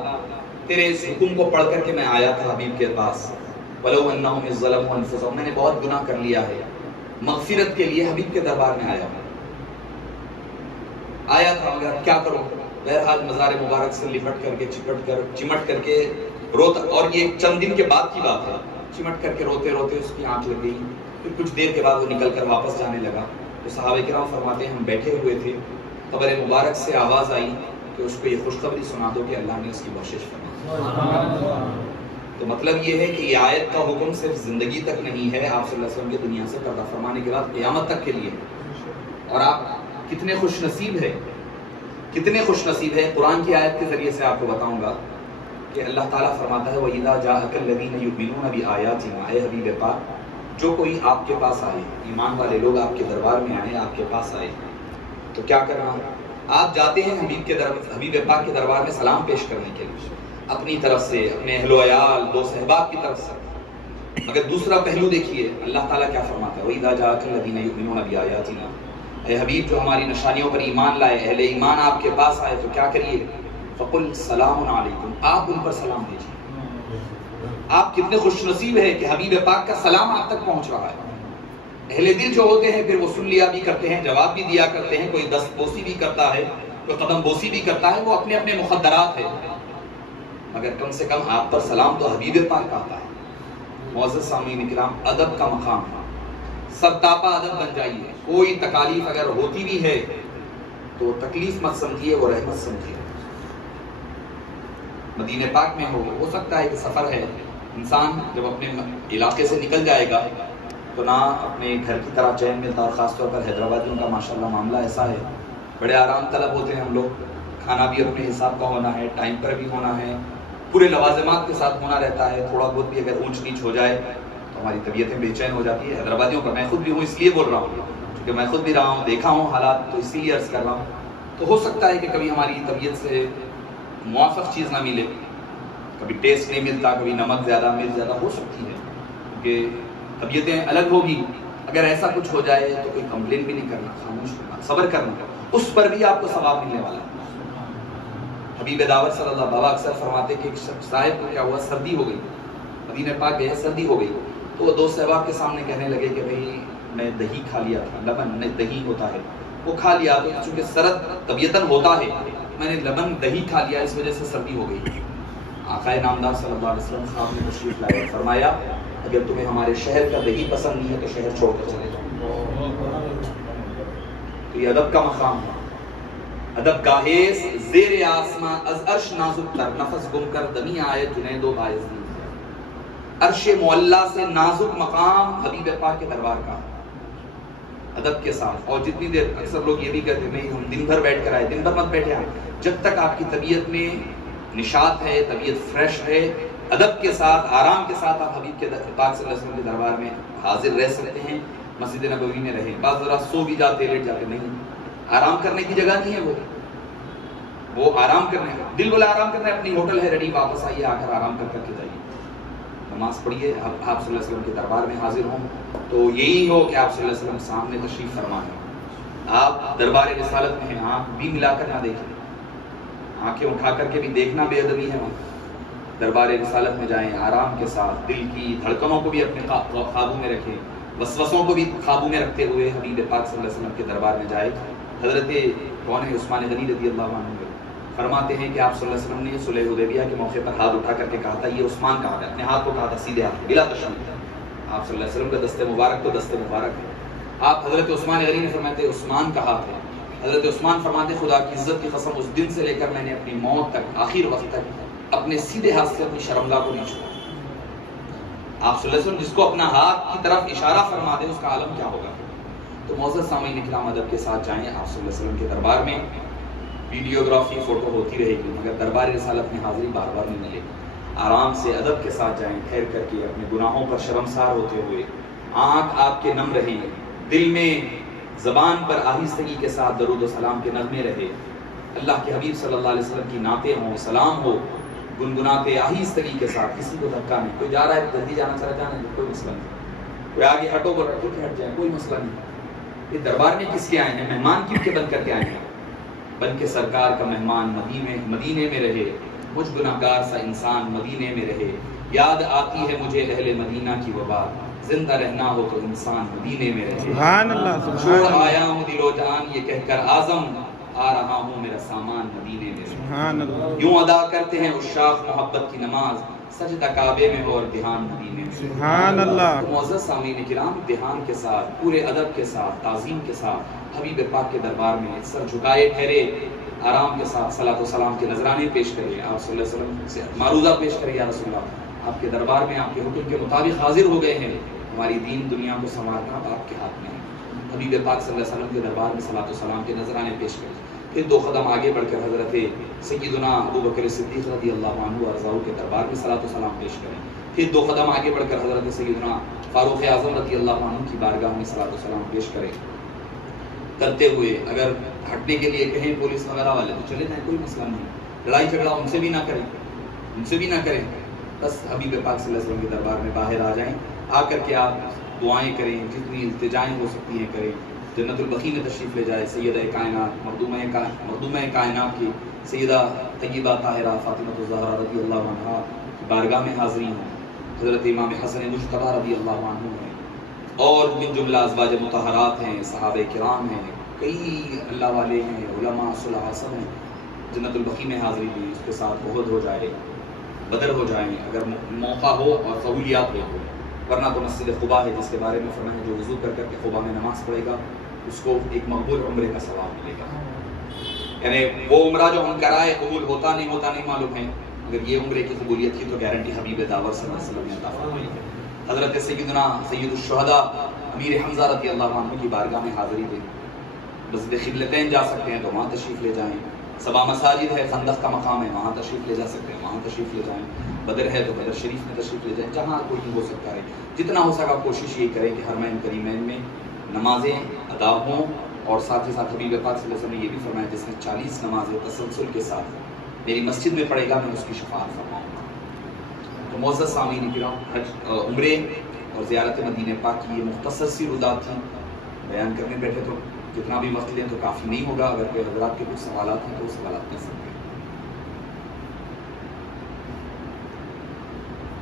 تیرے اس حکم کو پڑھ کر کے میں آیا تھا حبیب کے پاس، وَلَوْ أَنَّهُمْ ظَلَمُوا أَنفُسَهُمْ، میں نے بہت گناہ کر لیا ہے، مغفرت کے لیے حبیب کے دربار میں آیا تھا، مگر کیا کروں. بہرحال مزار مبارک سے لپٹ کر کے چمٹ کر کے روتا، اور یہ چند دن کے بعد کی بات ہے، چمٹ کر کے روتے روتے اس کی آنکھ لگ گئی. پھر کچھ دیر کے بعد وہ نکل کر واپس جانے لگا تو صحابہ کرام فرماتے ہیں ہم بیٹھے ہوئے تھے، قبر مبارک سے آواز آئی کہ اس کو یہ خوشخبری سنا دو کہ اللہ نے اس کی بخشش فرمائی. تو مطلب یہ ہے کہ یہ آیت کا حکم صرف زندگی تک نہیں ہے، آپ صلی اللہ علیہ وسلم کے دنیا سے پردہ فرمانے کے بعد قیامت تک کے لیے. اور آپ کتنے خوش نصیب ہے، کتنے خوش نصیب ہے. قرآن کی آیت کے ذریعے سے آپ کو بتاؤں گا کہ اللہ تعالیٰ فرماتا ہے وَإِذَا جَاءَكَ الَّذِينَ يُؤْمِنُونَ بِآيَاتِنَا، اے حبیب پاک جو کوئی آپ کے پاس آئے، ایمان والے لوگ آپ کے دربار میں آئے، آپ کے پاس آئے تو کیا کرنا؟ آپ جاتے ہیں حبیب پاک کے دربار میں سلام پیش کرنے کے لیے، اپنی طرف سے، اپنے اہل و عیال، دوست احباب کی طرف سے. مگر دوسرا پہلو دیکھیے اللہ تعالیٰ کیا فرماتا ہے وَإِذَا جَاءَكَ الَّذِينَ يُؤْمِنُونَ بِآيَاتِنَا، اے حبیب جو ہماری نشانیوں پر ایمان لائے، اہل ایمان آپ کے پاس آئے تو کیا کریے؟ فَقُلْ سَلَامٌ عَلَيْكُمْ، آپ ان پر سلام دیجیے. آپ کتنے خوش نصیب ہیں کہ حبیب پاک کا سلام آپ تک پہنچ رہا ہے. اہل دل جو ہوتے ہیں پھر وہ سن لیا بھی کرتے ہیں، جواب بھی دیا کرتے ہیں، کوئی دست بوسی بھی کرتا ہے، کوئی قدم بوسی بھی کرتا ہے، وہ اپنے اپنے مخدرات ہیں، مگر کم سے کم آپ پر سلام تو حبیب پاک کا آتا ہے. معزز سامعین کرام، ادب کا مقام ہے، سرتاپا ادب بن جائیے. کوئی تکالیف اگر ہوتی بھی ہے تو تکلیف مت سمجھیے، وہ رحمت سمجھیے. مدینہ پاک میں ہو سکتا ہے کہ سفر ہے، انسان جب اپنے علاقے سے نکل جائے گا تو نہ اپنے گھر کی طرح چین ملتا، اور خاص طور پر حیدرآبادیوں کا ماشاءاللہ معاملہ ایسا ہے، بڑے آرام طلب ہوتے ہیں ہم لوگ. کھانا بھی اپنے حساب کا ہونا ہے، ٹائم پر بھی ہونا ہے، پورے لوازمات کے ساتھ ہونا رہتا ہے. تھوڑا بہت بھی اگر اونچ نیچ ہو جائے تو ہماری طبیعتیں بے چین ہو جاتی ہے. حیدرآبادیوں کا میں خود بھی ہوں، اس لیے بول رہا ہوں کیونکہ میں خود بھی رہا ہوں، دیکھا ہوں حالات، تو اسی لیے عرض کر رہا ہوں. تو ہو سکتا ہے کہ کبھی ہماری طبیعت سے موافق چیز نہ ملے، کبھی ٹیسٹ نہیں ملتا، کبھی نمک زیادہ، مرچ زیادہ ہو سکتی ہے، کیونکہ طبیعتیں الگ ہوگی. اگر ایسا کچھ ہو جائے تو کوئی کمپلین بھی نہیں کرنا، خاموش کرنا، صبر کرنا، اس پر بھی آپ کو ثواب ملنے والا ہے. حبیب دعوت صلی اللہ بابا اکثر فرماتے کہ ایک صاحب کو کیا ہوا، سردی ہو گئی، مدینہ پاک گئے، سردی ہو گئی، تو وہ دوست احباب کے سامنے کہنے لگے کہ بھئی میں دہی کھا لیا تھا، لبن دہی ہوتا ہے وہ کھا لیا، تو چونکہ سرد طبیعتاً ہوتا ہے، میں نے لبن دہی کھا لیا، اس وجہ سے سردی ہو گئی۔ آقائے نامدار صلی اللہ علیہ وسلم خواب میں تشریف لائے، فرمایا اگر تمہیں ہمارے شہر کا دہی پسند نہیں ہے تو شہر چھوڑ کر چلے جاؤ۔ تو یہ ادب کا مقام ہے، ادب گاہیس زیر آسماں از عرش نازک تر، نفس گم کر دمی آئے جنید و باعث۔ عرش معلا سے نازک مقام حبیب پاک کے دربار کا، ادب کے ساتھ۔ اور جتنی دیر اکثر لوگ یہ بھی کہتے ہیں ہم دن بھر بیٹھ کر آئے، دن بھر مت بیٹھے آئے، جب تک آپ کی طبیعت میں نشاط ہے، طبیعت فریش ہے، ادب کے ساتھ آرام کے ساتھ آپ حبیب کے پاک صلی اللہ علیہ وسلم کے دربار میں حاضر رہ سکتے ہیں۔ مسجد نبوی میں رہیں، بعض ذرا سو بھی جاتے لیٹ جاتے، نہیں، آرام کرنے کی جگہ نہیں ہے وہ آرام کرنے کا دل بولا آرام کرنا ہے، اپنی ہوٹل ہے ریڈی، واپس آئیے، آ کر آرام کر کے جائیے، نماز پڑھیے، آپ صلی اللہ علیہ وسلم کے دربار میں حاضر ہوں تو یہی ہو کہ آپ صلی اللہ علیہ وسلم سامنے تشریف فرما ہے، آپ دربار رسالت میں ہیں، آنکھ بھی ملا کر نہ دیکھیں، آنکھیں اٹھا کر کے بھی دیکھنا بے ادبی ہے وہاں۔ دربار رسالت میں جائیں آرام کے ساتھ، دل کی دھڑکنوں کو بھی اپنے قابو میں رکھیں، وسوسوں کو بھی قابو میں رکھتے ہوئے حبیب پاک صلی اللہ علیہ وسلم کے دربار میں جائے۔ حضرت کون ہے عثمان غنی رضی اللہ عنہ فرماتے ہیں کہ آپ صلی اللہ علیہ وسلم نے صلح حدیبیہ کے موقع پر ہاتھ اٹھا کر کے کہا تھا، یہ عثمان کہا تھا، اپنے ہاتھ کو کہا تھا سیدھے ہاتھ بلا تشدد، آپ صلی اللہ علیہ وسلم کا دست مبارک تو دست مبارک ہے۔ آپ حضرت عثمان غنی نے فرماتے عثمان کہا تھا، حضرت عثمان فرماتے خدا کی عزت کی قسم اس دن سے لے کر میں نے اپنی موت تک، آخر وقت تک اپنے سیدھے ہاتھ سے اپنی شرمگاہ کو نہیں چھوڑا۔ آپ صلی اللہ علیہ وسلم جس کو اپنا ہاتھ کی طرف اشارہ فرما دیں اس کا عالم کیا ہوگا۔ تو معزز سامعین اکرام، ادب کے ساتھ جائیں آپ صلی اللہ علیہ وسلم کے دربار میں، ویڈیوگرافی فوٹو ہوتی رہے گی مگر دربار رسالت میں حاضری بار بار نہیں ملے گی۔ آرام سے ادب کے ساتھ جائیں، ٹھہر کر کے اپنے گناہوں پر شرمسار ہوتے ہوئے، آنکھ آپ کے نم رہیں، دل میں زبان پر آہستگی کے ساتھ درود و سلام کے نغمے رہے، اللہ کے حبیب صلی اللہ علیہ وسلم کی نعتیں ہوں، سلام ہو، گنگناتے آہستگی کے ساتھ، کسی کو دھکا نہیں، کوئی جا رہا ہے جلدی جانا چلا جانا ہے، کوئی مسئلہ نہیں، کوئی آگے ہٹو بول رہا ہے ہٹ جائیں، کوئی مسئلہ نہیں۔ یہ دربار میں کس کے آئے ہیں؟ مہمان کیوں کے بن کر کے آئے ہیں؟ بن کے سرکار کا مہمان مدینے میں رہے، مجھ گناہگار سا انسان مدینے میں رہے، یاد آتی ہے مجھے اہل مدینہ کی وبا، زندہ رہنا ہو تو انسان مدینے میں رہے۔ سبحان اللہ، سبحان چھوڑ اللہ، آیا ہوں دل و جان یہ کہہ کر اعظم، آ رہا ہوں میرا سامان مدینے میں رہے۔ سبحان اللہ، یوں ادا کرتے ہیں عشاق محبت کی نماز، سجدہ کعبے میں ہو اور دھیان مدینے میں۔ سبحان اللہ۔ تو معزز سامعین کرام، دھیان کے ساتھ، پورے ادب کے ساتھ، تعظیم کے ساتھ حبیب پاک کے دربار میں سر جھکائے ٹھہرے، آرام کے ساتھ صلاۃ و سلام کے نذرانے پیش کریں، آپ صلی اللہ علیہ وسلم سے معروضہ پیش کریں، یا رسول اللہ آپ کے دربار میں آپ کے حکم کے مطابق حاضر ہو گئے ہیں، ہماری دین دنیا کو سنوارنا آپ کے ہاتھ میں ہے۔ حبیب پاک صلی اللہ علیہ وسلم کے دربار میں صلاۃ و سلام کے نذرانے پیش کریں، پھر دو قدم آگے بڑھ کر حضرت سیدنا ابو بکر صدیق رضی اللہ عنہ ارضاؤ کے دربار میں صلاۃ و سلام پیش کریں، پھر دو قدم آگے بڑھ کر حضرت سیدنا فاروق اعظم رضی اللہ عنہ کی بارگاہ میں صلاۃ و سلام پیش کریں۔ کرتے ہوئے اگر ہٹنے کے لیے کہیں پولیس وغیرہ والے تو چلے جائیں، کوئی مسئلہ نہیں، لڑائی جھگڑا ان سے بھی نہ کریں، بس حبیب پاک صلی اللہ علیہ وسلم کے دربار میں باہر آ جائیں، آ کر کے آپ دعائیں کریں، جتنی التجائیں ہو سکتی ہیں کریں، جنت البقیع میں تشریف لے جائے، سیدہ کائنات مخدومہ کائنات کی سیدہ طیبہ طاہرہ فاطمہ الزہرا رضی اللہ عنہا کی بارگاہ میں حاضری ہوں، حضرت امام حسن مجتبیٰ رضی اللہ عنہ ہیں، اور من جملہ ازواج مطہرات ہیں، صحابہ کرام ہیں، کئی اللہ والے ہیں، علماء صلحاء سب ہیں، جنت البقیع میں حاضری دی، اس کے ساتھ احد ہو جائے، بدر ہو جائیں اگر موقع ہو اور سہولیات ہو، ورنہ تو مسجد قباء ہے جس کے بارے میں فرمایا جو وضو کر کر کے قباء میں نماز پڑھے گا اس کو ایک مقبول عمرے کا ثواب ملے گا۔ یعنی وہ عمرہ جو ہم کرائے قبول ہوتا نہیں معلوم ہے، اگر یہ عمرے کی قبولیت کی تو گارنٹی حبیب داور صلی اللہ علیہ وسلم نے عطا فرمائی ہے۔ حضرت سیدنا سید الشہداء امیر حمزہ رضی اللہ عنہ کی بارگاہ میں حاضری دیں، مسجد قبلتین جا سکتے ہیں تو وہاں تشریف لے جائیں، سبا مساجد ہے، خندق کا مقام ہے، وہاں تشریف لے جا سکتے ہیں، وہاں تشریف لے جائیں، بدر ہے تو بدر شریف میں تشریف لے جائیں، جہاں کوئی ہو سکتا ہے، جتنا ہو سکا کوشش یہ کریں کہ حرمین کریمین میں نمازیں ادا ہوں، اور ساتھ ہی ساتھ حبیب پاک صلی اللہ علیہ وسلم نے یہ بھی فرمایا جس نے 40 نمازیں تسلسل کے ساتھ میری مسجد میں پڑھے گا میں اس کی شفاعت فرماؤں گا۔ تو معزز سامعین کرام، عمرے اور زیارت مدینہ پاک کی یہ مختصر سی رودات تھی، بیان کرنے بیٹھے تو جتنا بھی وقت لیں تو کافی نہیں ہوگا، اگر کوئی حضرات کے کچھ سوالات ہیں تو وہ سوالات کر سکتے ہیں۔